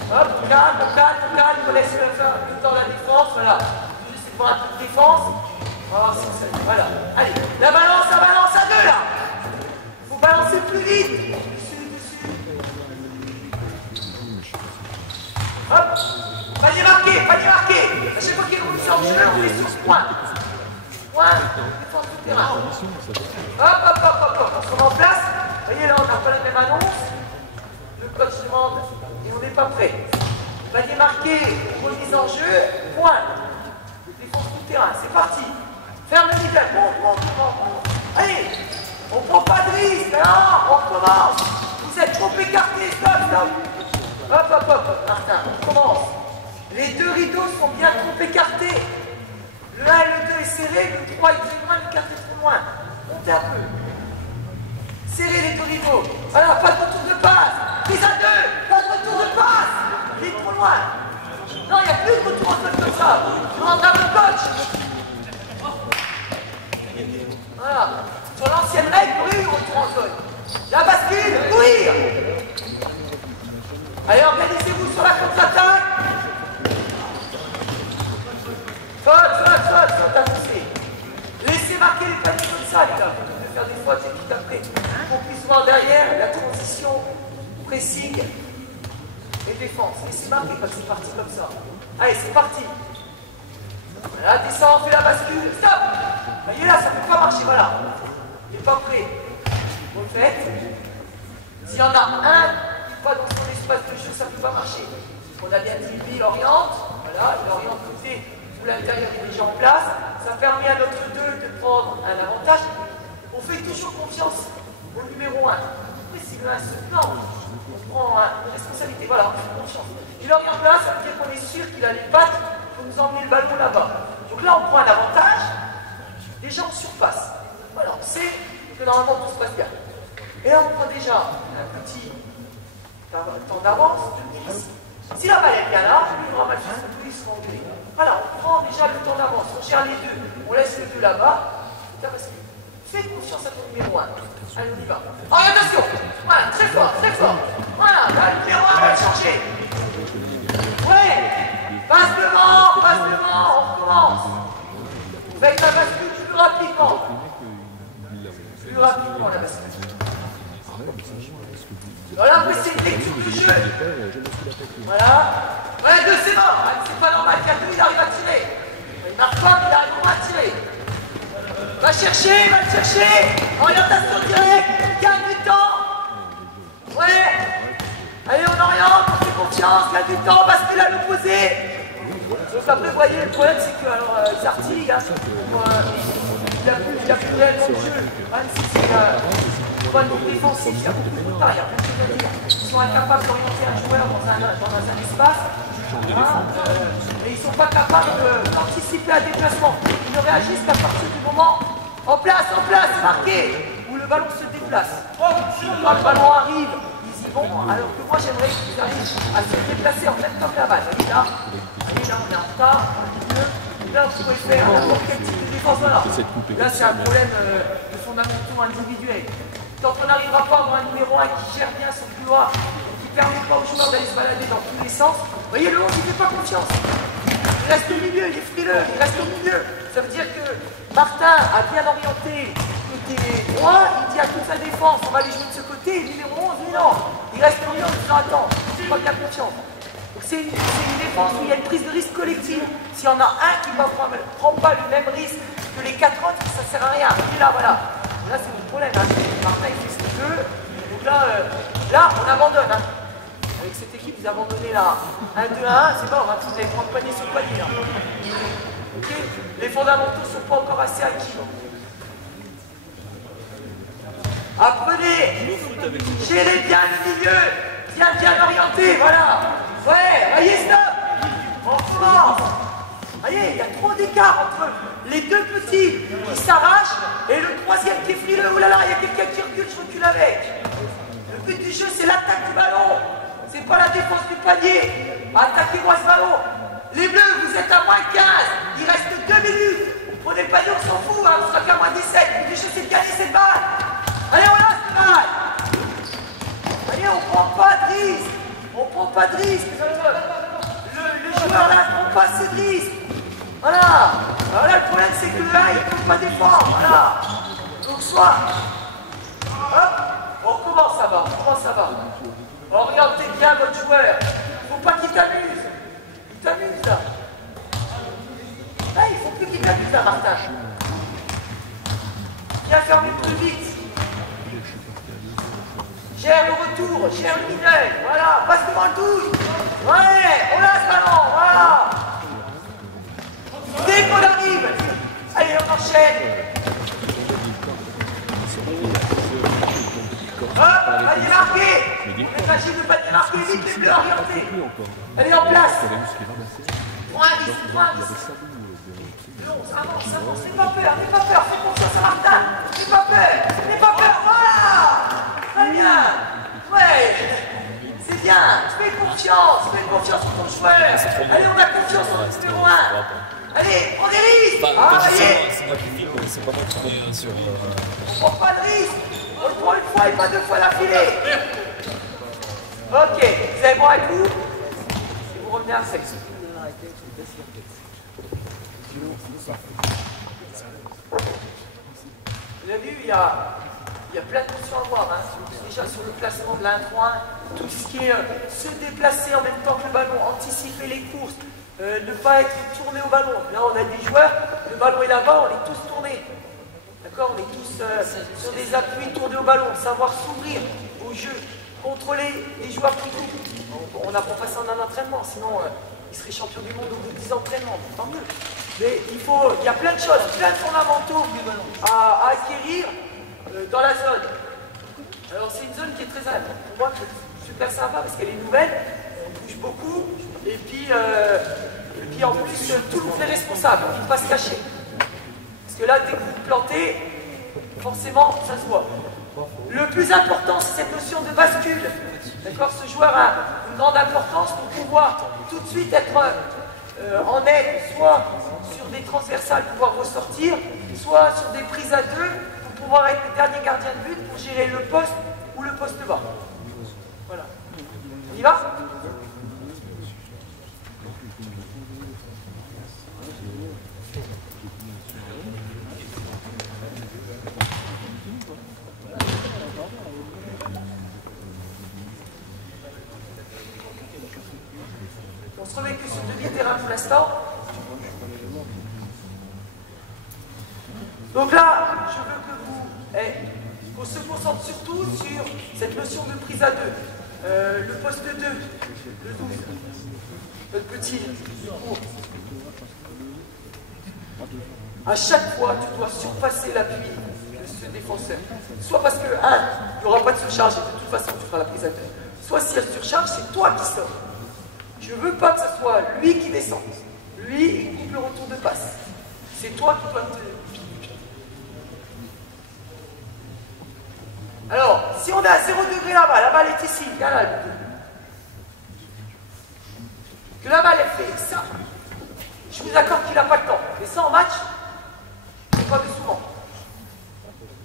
Hop, calme, on laisse le temps de la défense, voilà. Juste pour un peu de défense. On va voir si ça. Voilà. Allez, la balance à deux là. Faut balancer plus vite. Dessus. Hop, panier marqué. À chaque fois qu'il y a une remise en jeu, on est sur ce point. Défense du terrain. Hop, on se remet en place. Vous voyez là, on n'a pas la même annonce. Le coach demande et on n'est pas prêt. Panier marqué, remise en jeu, point. Défense du terrain, c'est parti. Ferme le niveau, monte. Allez, on prend pas de risque, hein, on recommence. Vous êtes trop écartés, stop. Hop, Martin, on commence. Les deux rideaux sont bien trop écartés. Le 1 et le 2 est serré, le 3 est très loin, le 4 est trop loin. Montez un peu. Serrez les deux rideaux. Voilà, pas de retour de passe. Prise à deux, pas de retour de passe. Il est trop loin. Non, il n'y a plus de retour en sol comme ça. Je rendrai mon coach. Voilà. Sur l'ancienne règle, oui, retour en sol. La bascule, courir. Allez, organisez-vous sur la contre-attaque. Saute, avancez. Laissez marquer les paniers comme ça, les gars. Vous pouvez faire des fautes et tout après. Qu'on puisse voir derrière la transition, pressing et défense. Laissez marquer quand c'est parti comme ça. Allez, c'est parti. Voilà, descend, on fait la bascule. Stop. Voyez là, ça ne peut pas marcher, voilà. Il n'est pas prêt. Vous le faites. S'il y en a un qui n'est pas dans son espace de jeu, ça ne peut pas marcher. On a bien dit, lui, il oriente. Voilà, il oriente côté. L'intérieur est déjà en place, ça permet à notre 2 de prendre un avantage. On fait toujours confiance au numéro 1. Après, si le 1 se plante, on prend une responsabilité. Voilà, on fait confiance. Il oriente là, ça veut dire qu'on est sûr qu'il a les pattes pour nous emmener le ballon là-bas. Donc là, on prend un avantage, déjà on surpasse. Voilà, on sait que normalement tout se passe bien. Et là, on prend déjà un petit temps d'avance, de 10. Si la balle est bien là, il y aura un match de police en anglais. Voilà, on prend déjà le temps d'avance, on gère les deux, on laisse le 2 là-bas. Fais confiance à ton numéro 1. Allez, on y va. Orientation. Voilà, très fort. Voilà, là, le numéro 1 va le chercher. Ouais, passe devant, on recommence. Faites la bascule plus rapidement. La bascule. Voilà, après c'est une lecture du jeu. Voilà. Ouais, 2 c'est mort. C'est pas normal. 4-2, il arrive à tirer. Il marque pas, mais il arrive au moins à tirer. Va le chercher. Orientation directe. Gagne du temps. Ouais. Allez, on oriente, on fait confiance. Gagne du temps, bascule à l'opposé. Donc après, vous voyez, le problème c'est que Zarti, il a plus réellement de jeu. Même si c'est point de vue défensif, il y a beaucoup de retard, il y a beaucoup de dire. Ils sont incapables d'orienter un joueur dans un espace, mais ils ne sont pas capables d'anticiper un déplacement. Ils ne réagissent qu'à partir du moment en place, marqué, où le ballon se déplace. Quand le ballon arrive, ils y vont, alors que moi j'aimerais qu'ils arrivent à se déplacer en même temps que la balle. Et là, on est en retard, là vous pouvez faire n'importe quel type de défense. Voilà. Là c'est un problème de fondamentaux individuels. Tant qu'on n'arrivera pas à avoir un numéro 1 qui gère bien son couloir, qui ne permet pas aux joueurs d'aller se balader dans tous les sens, vous voyez, le 11 il ne fait pas confiance. Il reste au milieu, il est frileux, il reste au milieu. Ça veut dire que Martin a bien orienté côté droit, il dit à toute sa défense, on va aller jouer de ce côté, et le numéro 11, lui non. Il reste au milieu en disant attends, j'ai pas bien confiance. Donc c'est une défense où il y a une prise de risque collective. S'il y en a un qui ne prend pas le même risque que les 4 autres, ça ne sert à rien. Et là, voilà. Là, c'est mon problème. Hein. Martin, il fait ce qu'il veut. Donc là, on abandonne. Hein. Avec cette équipe, vous abandonnez là 1-2-1. C'est bon, vous allez prendre panier sur panier. Là. Okay. Les fondamentaux ne sont pas encore assez acquis. Apprenez. Gérez bien le milieu. Bien orienté. Voilà. Ouais, voyez, stop. On commence. Voyez, il y a trop d'écart entre les deux petits qui s'arrachent et le troisième qui est frileux. Oh là là, il y a quelqu'un qui recule, je recule avec. Le but du jeu, c'est l'attaque du ballon. C'est pas la défense du panier. Attaquez-moi ce ballon. Les bleus, vous êtes à moins 15. Il reste 2 minutes. Prenez le panier, on s'en fout, hein. On sera qu'à moins 17. Le but du jeu, c'est de gagner cette balle. Allez, on lance cette balle. Allez, on prend pas de risque. On prend pas de risque. Le joueur là ne prend pas assez de risque. Voilà. Alors là, le problème, c'est que le 1, il ne peut pas défendre. Voilà. Donc, soit. Hop. On commence ça va. On commence ça va. Alors, regardez bien votre joueur. Il ne faut pas qu'il t'amuse. Il t'amuse là. Ah, il ne faut plus qu'il t'amuse là, Martin. Viens fermer plus vite. Gère le retour, gère le mineur, voilà, passe devant le douze. Ouais, on lance le ballon, voilà. Dès qu'on arrive, allez, on enchaîne. Hop, allez, marqué. C'est facile de pas démarquer, vite les bleus, orientés. Allez, en place. Prends un 10, prends un 10. Avance, n'aie pas peur, fais confiance à Martin. N'aie pas peur, voilà. Très bien. Ouais. C'est bien. Fais confiance sur ton joueur. Allez, on a confiance en notre numéro 1. Allez, prends des risques. C'est moi qui filme, c'est pas moi qui prends sur. Prends pas de risque. On le prend une fois et pas 2 fois d'affilée. Ok, vous avez bon avec vous. Et vous revenez à 6. Vous avez vu, il y a plein de notions à voir. Hein. Déjà sur le placement de l'1-3-1, tout ce qui est se déplacer en même temps que le ballon, anticiper les courses, ne pas être tourné au ballon. Là, on a des joueurs, le ballon est là-bas, on est tous tournés. D'accord? On est tous sur des appuis tournés au ballon, savoir s'ouvrir au jeu, contrôler les joueurs qui courent. On n'apprend pas ça en un entraînement, sinon il serait champion du monde au bout de 10 entraînements, tant mieux. Mais il y a plein de choses, plein de fondamentaux à acquérir dans la zone. Alors c'est une zone qui est très importante. Pour moi, super sympa parce qu'elle est nouvelle, on bouge beaucoup, et puis en plus, tout le monde est responsable, il ne faut pas se cacher. Parce que là, dès que vous vous plantez, forcément, ça se voit. Le plus important, c'est cette notion de bascule. D'accord? Ce joueur a une grande importance pour pouvoir tout de suite être en aide, soit sur des transversales pour pouvoir ressortir, soit sur des prises à 2 pour pouvoir être le dernier gardien de but pour gérer le poste ou le poste bas. Voilà. On y va? On se remet que sur demi-terrain pour l'instant. Donc là, je veux que qu'on se concentre surtout sur cette notion de prise à 2. Le poste 2, le 12, le petit. À chaque fois, tu dois surpasser l'appui de ce défenseur. Soit parce que, il n'y aura pas de surcharge, et de toute façon, tu feras la prise à 2. Soit si elle surcharge, c'est toi qui sors. Je ne veux pas que ce soit lui qui descend. Lui, il coupe le retour de passe. C'est toi qui dois te... Alors, si on est à 0 degré là-bas, la balle est ici, viens là. Que la balle est fait ça, je vous accorde qu'il n'a pas le temps. Mais ça en match, c'est pas vu souvent.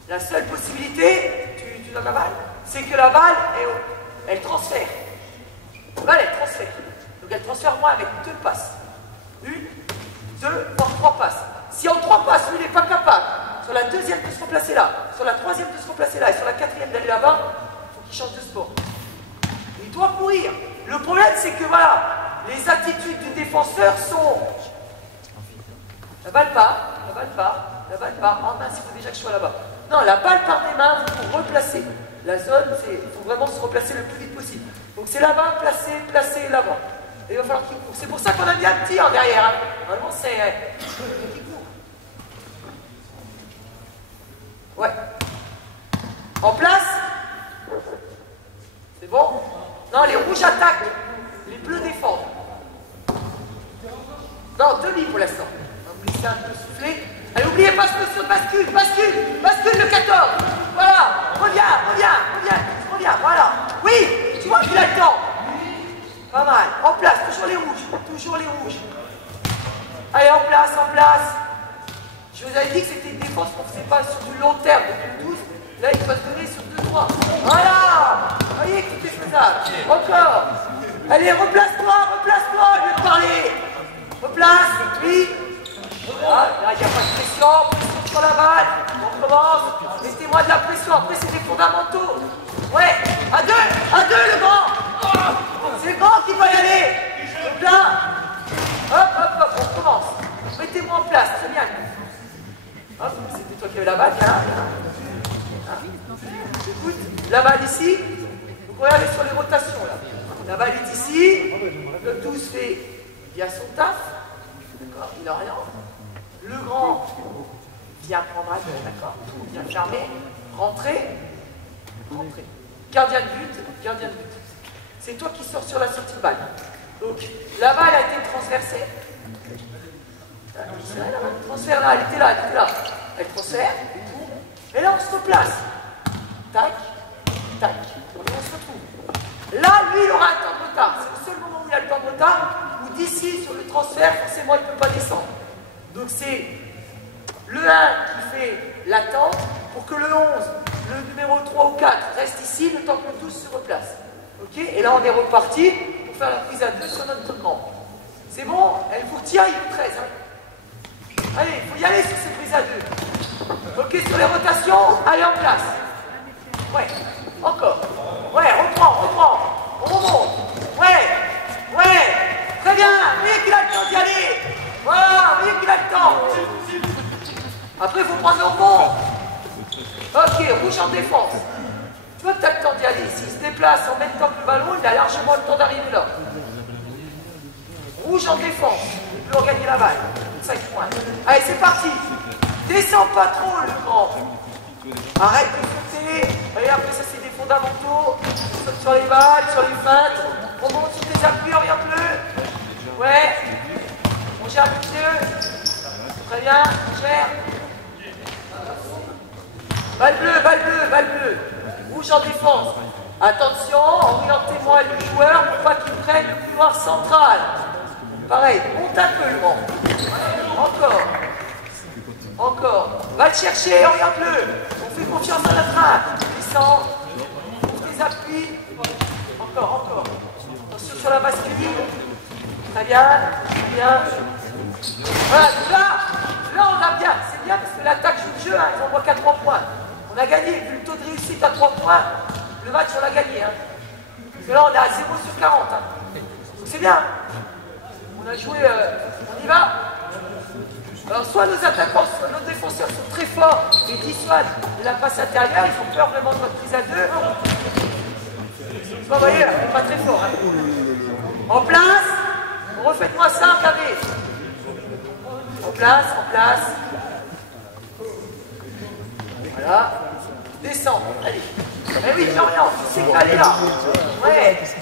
La seule possibilité, tu donnes la balle, c'est que la balle, elle transfère. La balle, elle transfère. Donc elle transfère moins avec 2 passes. 1, 2, voire 3 passes. Si en 3 passes, lui, il n'est pas capable, sur la deuxième de se replacer là, sur la troisième de se replacer là, et sur la quatrième d'aller là-bas, il faut qu'il change de sport. Il doit courir. Le problème, c'est que voilà, les attitudes du défenseur sont... La balle part. En main, il faut déjà que je sois là-bas. Non, la balle part des mains, il faut replacer. La zone, il faut vraiment se replacer le plus vite possible. Donc c'est là-bas, placer là-bas. Et il va falloir qu'il court. C'est pour ça qu'on a mis un petit en derrière. Hein. Normalement, c'est... qui court. Ouais. En place. C'est bon? Non, les rouges attaquent. Les bleus défendent. Non, demi pour l'instant. On va glisser un peu, souffler. Allez, n'oubliez pas ce position de bascule, bascule le 14. Voilà, reviens, voilà. Oui, tu vois qu'il a le temps. Pas mal. En place, toujours les rouges. Allez, en place. Je vous avais dit que c'était une défense qu'on ne faisait pas sur du long terme depuis le 12. Là, il va se donner sur 2-3. Voilà. Vous voyez que tout est faisable. Encore. Allez, replace-toi, je vais te parler. Replace, oui. Voilà, là, il n'y a pas de pression sur la balle. On commence. Mettez-moi de la pression. Après, c'est des fondamentaux. Ouais, à deux, le grand. C'est le grand qui va y aller. Donc là, hop, on commence. Mettez-moi en place, c'est bien. Hop, c'était toi qui avais la balle, viens là. Écoute, la balle ici. Donc regardez sur les rotations là. La balle est ici. Le 12 fait bien son taf. D'accord, il oriente. Le grand vient prendre à deux, d'accord. Tout vient fermer. Rentrer. Gardien de but. C'est toi qui sors sur la sortie de balle. Donc, la balle a été transversée. Transfert là, elle était là. Elle transfère. Et là, on se replace. Tac. Et on se retrouve. Là, lui, il aura un temps de retard. C'est le seul moment où il a le temps de retard. Où d'ici, sur le transfert, forcément, il ne peut pas descendre. Donc, c'est le 1 qui fait l'attente pour que le 11, le numéro 3 ou 4 reste ici, le temps que le 12 se replace. Ok? Et là, on est reparti pour faire la prise à 2 sur notre grand. C'est bon? Il faut retirer, il est 13. Hein? Allez, il faut y aller sur ces prises à 2. Ok, sur les rotations, allez en place. Ouais, encore. Ouais, reprends. On remonte. Ouais. Très bien. Vous voyez qu'il a le temps d'y aller. Voilà, vous voyez qu'il a le temps. Après, il faut prendre le rebond. Ok, rouge en défense. Tu vois que tu as le temps d'y aller. S'il se déplace en même temps que le ballon, il a largement le temps d'arriver là. Rouge en défense. Il peut regagner la balle. 5 points. Allez, c'est parti. Descends pas trop, le grand. Arrête de sauter. Allez, après, ça, c'est des fondamentaux. On saute sur les balles, sur les feintes. On monte sur tes appuis, oriente-le. Ouais. On gère le pied. Très bien, on gère. Balle bleue. Rouge en défense. Attention, orientez-moi le joueur pour pas qu'il prenne le couloir central. Pareil, monte un peu le grand. Encore. Va le chercher, oriente-le. On fait confiance à la frappe. Descends. Ouvre tes appuis. Encore. Attention sur la bascule. Très bien. Voilà, donc là on a bien. C'est bien parce que l'attaque joue le jeu, hein, ils envoient qu'à 3 points. On a gagné, vu le taux de réussite à 3 points, le match on l'a gagné. Hein. Parce que là on est à 0 sur 40. Hein. Donc c'est bien. On a joué, on y va. Alors soit nos attaquants, soit nos défenseurs sont très forts et dissuadent de la passe intérieure, ils font peur vraiment de notre prise à 2. Vous voyez, on n'est pas très fort. Hein. En place, refaites-moi ça, regardez. En place. Voilà. Descends, allez. Mais oui, Florian, tu sais qu'elle est là. Ouais. C'est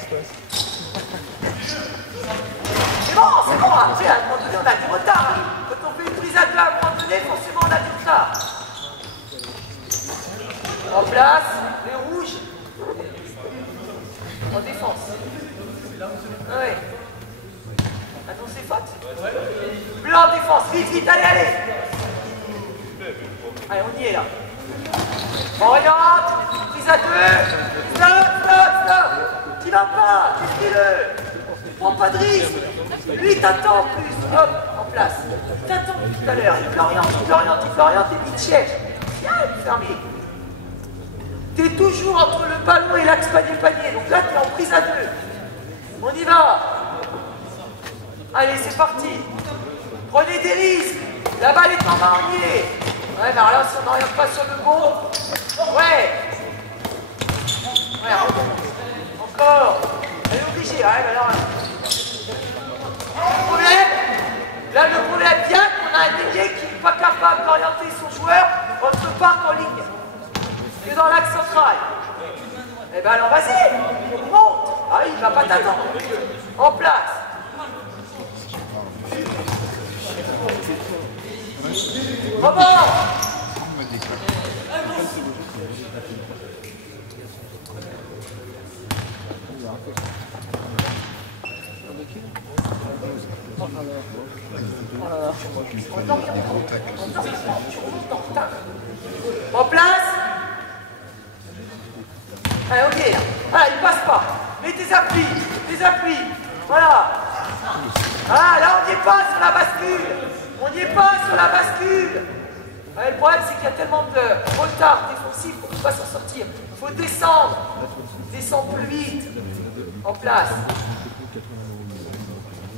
bon. Après, à un moment donné, on a du retard. Hein. Quand on fait une prise à 2 à un moment donné, forcément, on a du retard. En place, les rouges. En défense. Ouais. Attends, c'est faute. Bleu en défense, vite, allez. Allez, on y est là. Oriente, prise à 2. Stop. Tu vas pas, dis-le. Prends pas de risque. Lui, t'attend en plus. Hop, en place. T'attends tout à l'heure. Il t'oriente et puis il te cherche. Viens, fermé. T'es toujours entre le ballon et l'axe panier. Donc là, t'es en prise à 2. On y va. Allez, c'est parti. Prenez des risques. La balle est en main, on y est. Ouais, mais alors là, si on n'oriente pas sur le bon. Ouais, encore. Elle est obligée. Ouais, mais alors. Le problème vient qu'on a un ailier qui n'est pas capable d'orienter son joueur autre part qu'en ligne. Que dans l'axe central. Eh ben alors, vas-y. Monte. Ah oui, il ne va pas t'attendre. En place. Rebond. En place. Allez, ok. Voilà, il passe pas. Mets tes appuis. Tes appuis. Voilà. Ah, là, on n'y est pas sur la bascule. On n'y est pas sur la bascule. Ouais, le problème, c'est qu'il y a tellement de retard défensif qu'on ne peut pas s'en sortir. Il faut descendre. Descends plus vite. En place.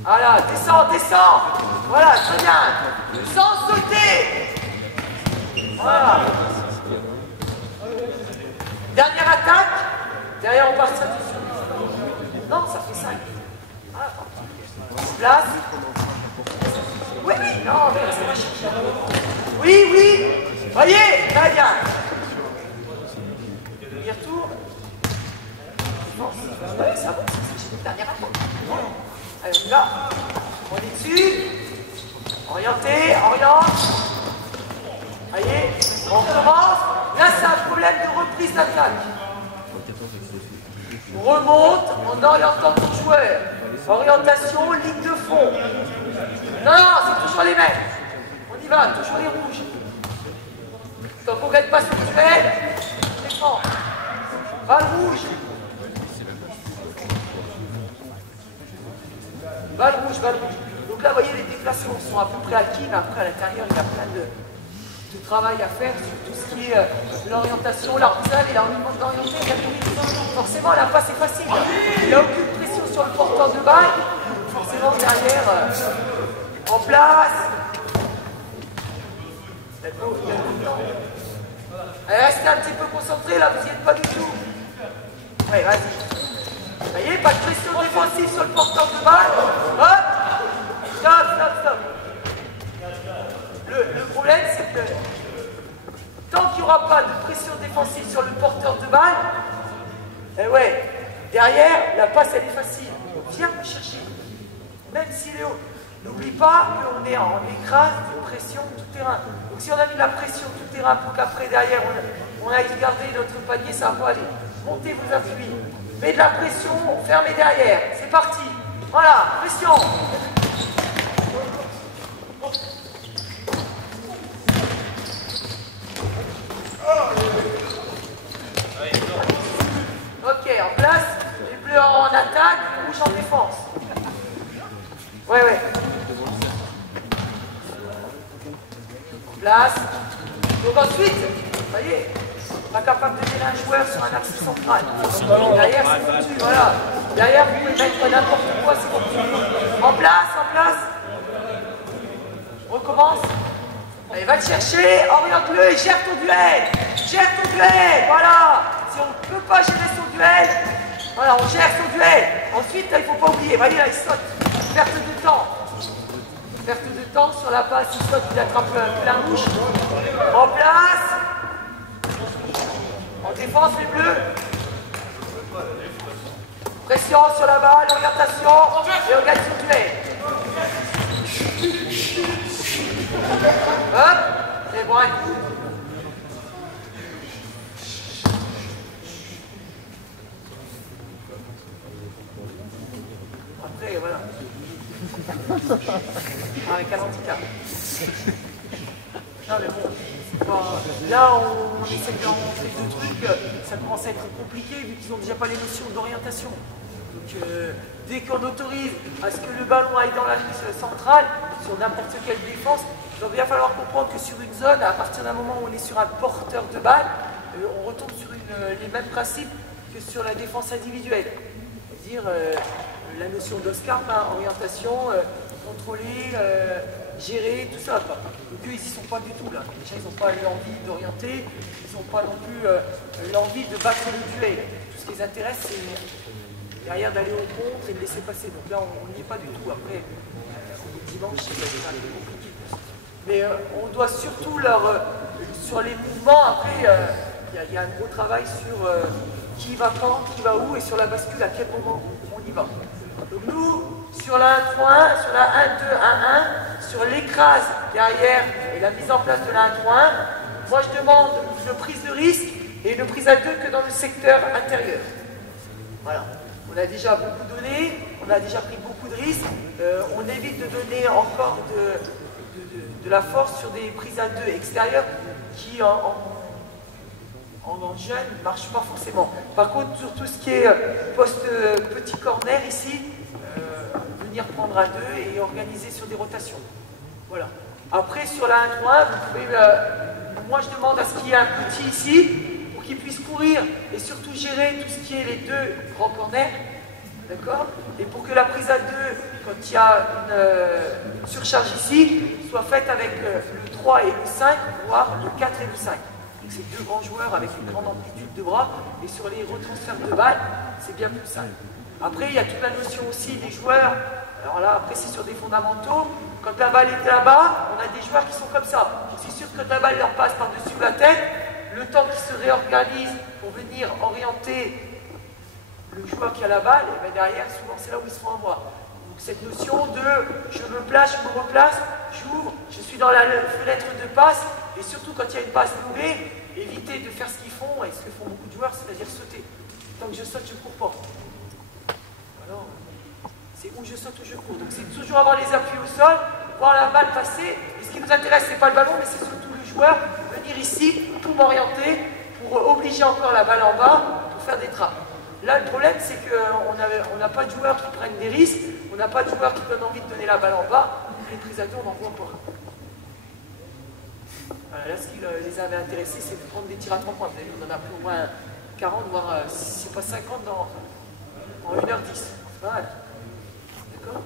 Voilà, descends, descends. Voilà, très bien. Sans sauter. Voilà. Dernière attaque. Derrière, on passe ça dessus. Non, ça fait 5. Voilà. Place. Oui, oui, non, mais c'est pas chercher. Oui, oui. Voyez, très bien. Demi-retour. Oui, ça va, c'est une dernière attaque. Allez, on y va. On est dessus. Orienté, oriente. Voyez, on commence. Là, c'est un problème de reprise d'attaque. On remonte en orientant ton joueur. Orientation, ligne de fond. Non, non, c'est toujours les mêmes. On y va, toujours les rouges. Donc on ne gagne pas ce duel. Défend. Balle rouge. Balle rouge, balle rouge. Donc là, vous voyez, les déplacements sont à peu près acquis, mais après, à l'intérieur, il y a plein de travail à faire sur tout ce qui est l'orientation, l'arbitrage et l'argument d'orienter. Forcément, la passe est facile. Il n'y a aucune pression sur le porteur de balle. Forcément, derrière, en place. Allez, restez un petit peu concentré, là, vous n'y êtes pas du tout. Oui, vas-y. Vous voyez, pas de pression défensive sur le porteur de balle. Hop. Stop, stop, stop. Le problème, c'est que tant qu'il n'y aura pas de pression défensive sur le porteur de balle, eh ouais, derrière, la passe, elle est facile. Viens me chercher. Même s'il est haut. N'oublie pas qu'on est en écrase de pression tout terrain. Donc si on a mis de la pression tout terrain pour qu'après, derrière, on aille garder notre panier, ça va pas aller. Montez vos appuis. Mets de la pression, fermez derrière. C'est parti. Voilà, pression. Ok, en place, les bleus en attaque, les rouges en défense. Ouais, ouais. En place. Donc ensuite, vous voyez, pas capable de gérer un joueur sur un axe central. Derrière, c'est foutu, voilà. Derrière, vous pouvez mettre n'importe quoi, c'est foutu. En place, en place. On recommence. Allez, va le chercher, oriente-le et gère ton duel. Gère ton duel, voilà. Si on ne peut pas gérer son duel, voilà, on gère son duel. Ensuite, il ne faut pas oublier, voyez là, il saute. Perte de temps. Perte de temps sur la passe, il saute, il attrape plein rouge. En place. En défense, les bleus. Pression sur la balle, orientation, et on gagne son duel. Hop, c'est bon. Après, voilà. Avec un handicap. Non mais bon, là on essaie de leur montrer deux trucs, ça commence à être compliqué vu qu'ils n'ont déjà pas les notions d'orientation. Donc dès qu'on autorise à ce que le ballon aille dans la ligne centrale, sur n'importe quelle défense, il va bien falloir comprendre que sur une zone, à partir d'un moment où on est sur un porteur de balle, on retombe sur les mêmes principes que sur la défense individuelle. C'est-à-dire la notion d'Oscar, orientation, contrôler, gérer, tout ça. Donc eux, ils n'y sont pas du tout là. Déjà, ils n'ont pas l'envie d'orienter, ils n'ont pas non plus l'envie de battre le duel. Tout ce qui les intéresse, c'est derrière d'aller au contre et de laisser passer. Donc là, on n'y est pas du tout. Après, on est dimanche, c'est un peu compliqué. Mais on doit surtout sur les mouvements, après, il y a un gros travail sur qui va quand, qui va où, et sur la bascule, à quel moment on y va. Donc nous, sur la 1-3-1, sur la 1-2-1-1, sur l'écrase derrière et la mise en place de la 1.1, moi je demande une prise de risque et une prise à 2 que dans le secteur intérieur. Voilà. On a déjà beaucoup donné, on a déjà pris beaucoup de risques, on évite de donner encore de la force sur des prises à 2 extérieures qui en jeune ne marchent pas forcément. Par contre, sur tout ce qui est post-petit corner ici, venir prendre à 2 et organiser sur des rotations. Voilà. Après, sur la 1.3, vous pouvez, moi je demande à ce qu'il y ait un petit ici, pour qu'il puisse courir et surtout gérer tout ce qui est les 2 grands corners. D'accord? Et pour que la prise à 2, quand il y a une surcharge ici, soit faite avec le 3 et le 5, voire le 4 et le 5. Donc c'est 2 grands joueurs avec une grande amplitude de bras, et sur les retransferts de balles, c'est bien plus simple. Après, il y a toute la notion aussi des joueurs. Alors là, après, c'est sur des fondamentaux. Quand la balle est là-bas, on a des joueurs qui sont comme ça. C'est sûr que quand la balle leur passe par-dessus la tête, le temps qu'ils se réorganisent pour venir orienter le joueur qui a la balle, et bien derrière, souvent, c'est là où ils se font avoir. Donc cette notion de je me place, je me replace, j'ouvre, je suis dans la fenêtre de passe, et surtout quand il y a une passe longuée, éviter de faire ce qu'ils font, et ce que font beaucoup de joueurs, c'est-à-dire sauter. Tant que je saute, je ne cours pas. Alors, c'est où je saute ou je cours. Donc c'est toujours avoir les appuis au sol, voir la balle passer. Et ce qui nous intéresse, c'est pas le ballon, mais c'est surtout le joueur. Venir ici pour m'orienter, pour obliger encore la balle en bas, pour faire des trappes. Là, le problème, c'est qu'on n'a pas de joueurs qui prennent des risques, on n'a pas de joueurs qui donnent envie de donner la balle en bas. Les prises à 2, on n'en voit pas. Voilà, là, ce qui les avait intéressés, c'est de prendre des tirs à 3 points. Vous avez vu, on en a pris au moins 40, voire si c'est pas 50 en 1h10. C'est pas mal. D'accord?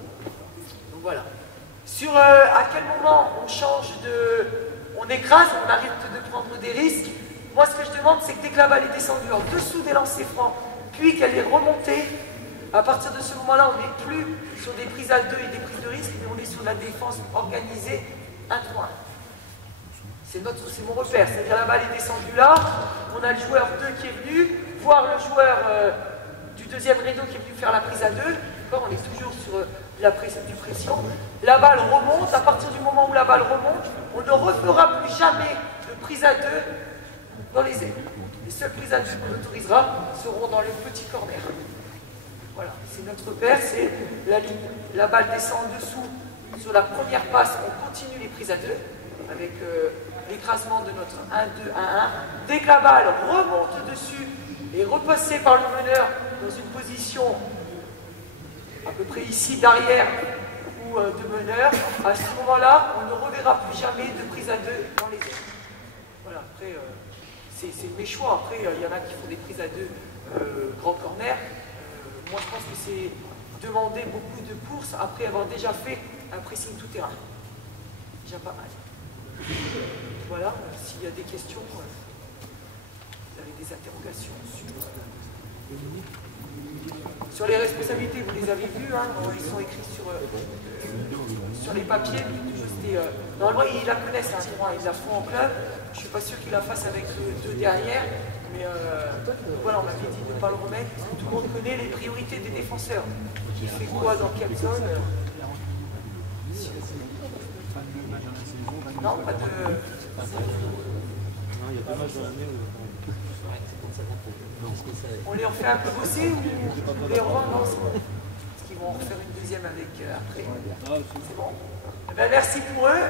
Donc voilà. Sur à quel moment on change de... On écrase, on arrête de prendre des risques. Moi, ce que je demande, c'est que dès que la balle est descendue en dessous des lancers francs, puis qu'elle est remontée, à partir de ce moment-là, on n'est plus sur des prises à 2 et des prises de risque, mais on est sur la défense organisée 1-3-1. C'est mon repère, c'est-à-dire la balle est descendue là, on a le joueur 2 qui est venu, voire le joueur du deuxième rideau qui est venu faire la prise à 2, on est toujours sur du pression. La balle remonte, à partir du moment où la balle remonte, on ne refera plus jamais de prise à 2 dans les airs. Les seules prises à 2 qu'on autorisera seront dans le petit corner. Voilà, c'est notre repère, c'est la ligne. La balle descend en dessous, sur la première passe, on continue les prises à 2, avec l'écrasement de notre 1-2-1-1. Dès que la balle remonte dessus et repassée par le meneur dans une position à peu près ici d'arrière ou de meneur, à ce moment-là, on ne reverra plus jamais de prise à 2 dans les airs. Voilà, après, c'est mes choix. Après, il y en a qui font des prises à 2 grand corner. Moi, je pense que c'est demander beaucoup de courses après avoir déjà fait un pressing tout terrain. Déjà pas mal. Voilà, s'il y a des questions, vous avez des interrogations sur les responsabilités, vous les avez vues, hein, ils sont écrits sur les papiers. Normalement, ils la connaissent, hein, ils la font en club. Je ne suis pas sûr qu'ils la fassent avec deux derrière, mais voilà, on m'avait dit de ne pas le remettre, parce que tout le monde connaît les priorités des défenseurs. Qui fait quoi dans quelle zone? Non, pas de... Non, il y a deux matchs dans l'année où... On les refait un peu bosser ou on les rend ensemble? Parce qu'ils vont en refaire une deuxième avec après. C'est bon. Eh ben, merci pour eux.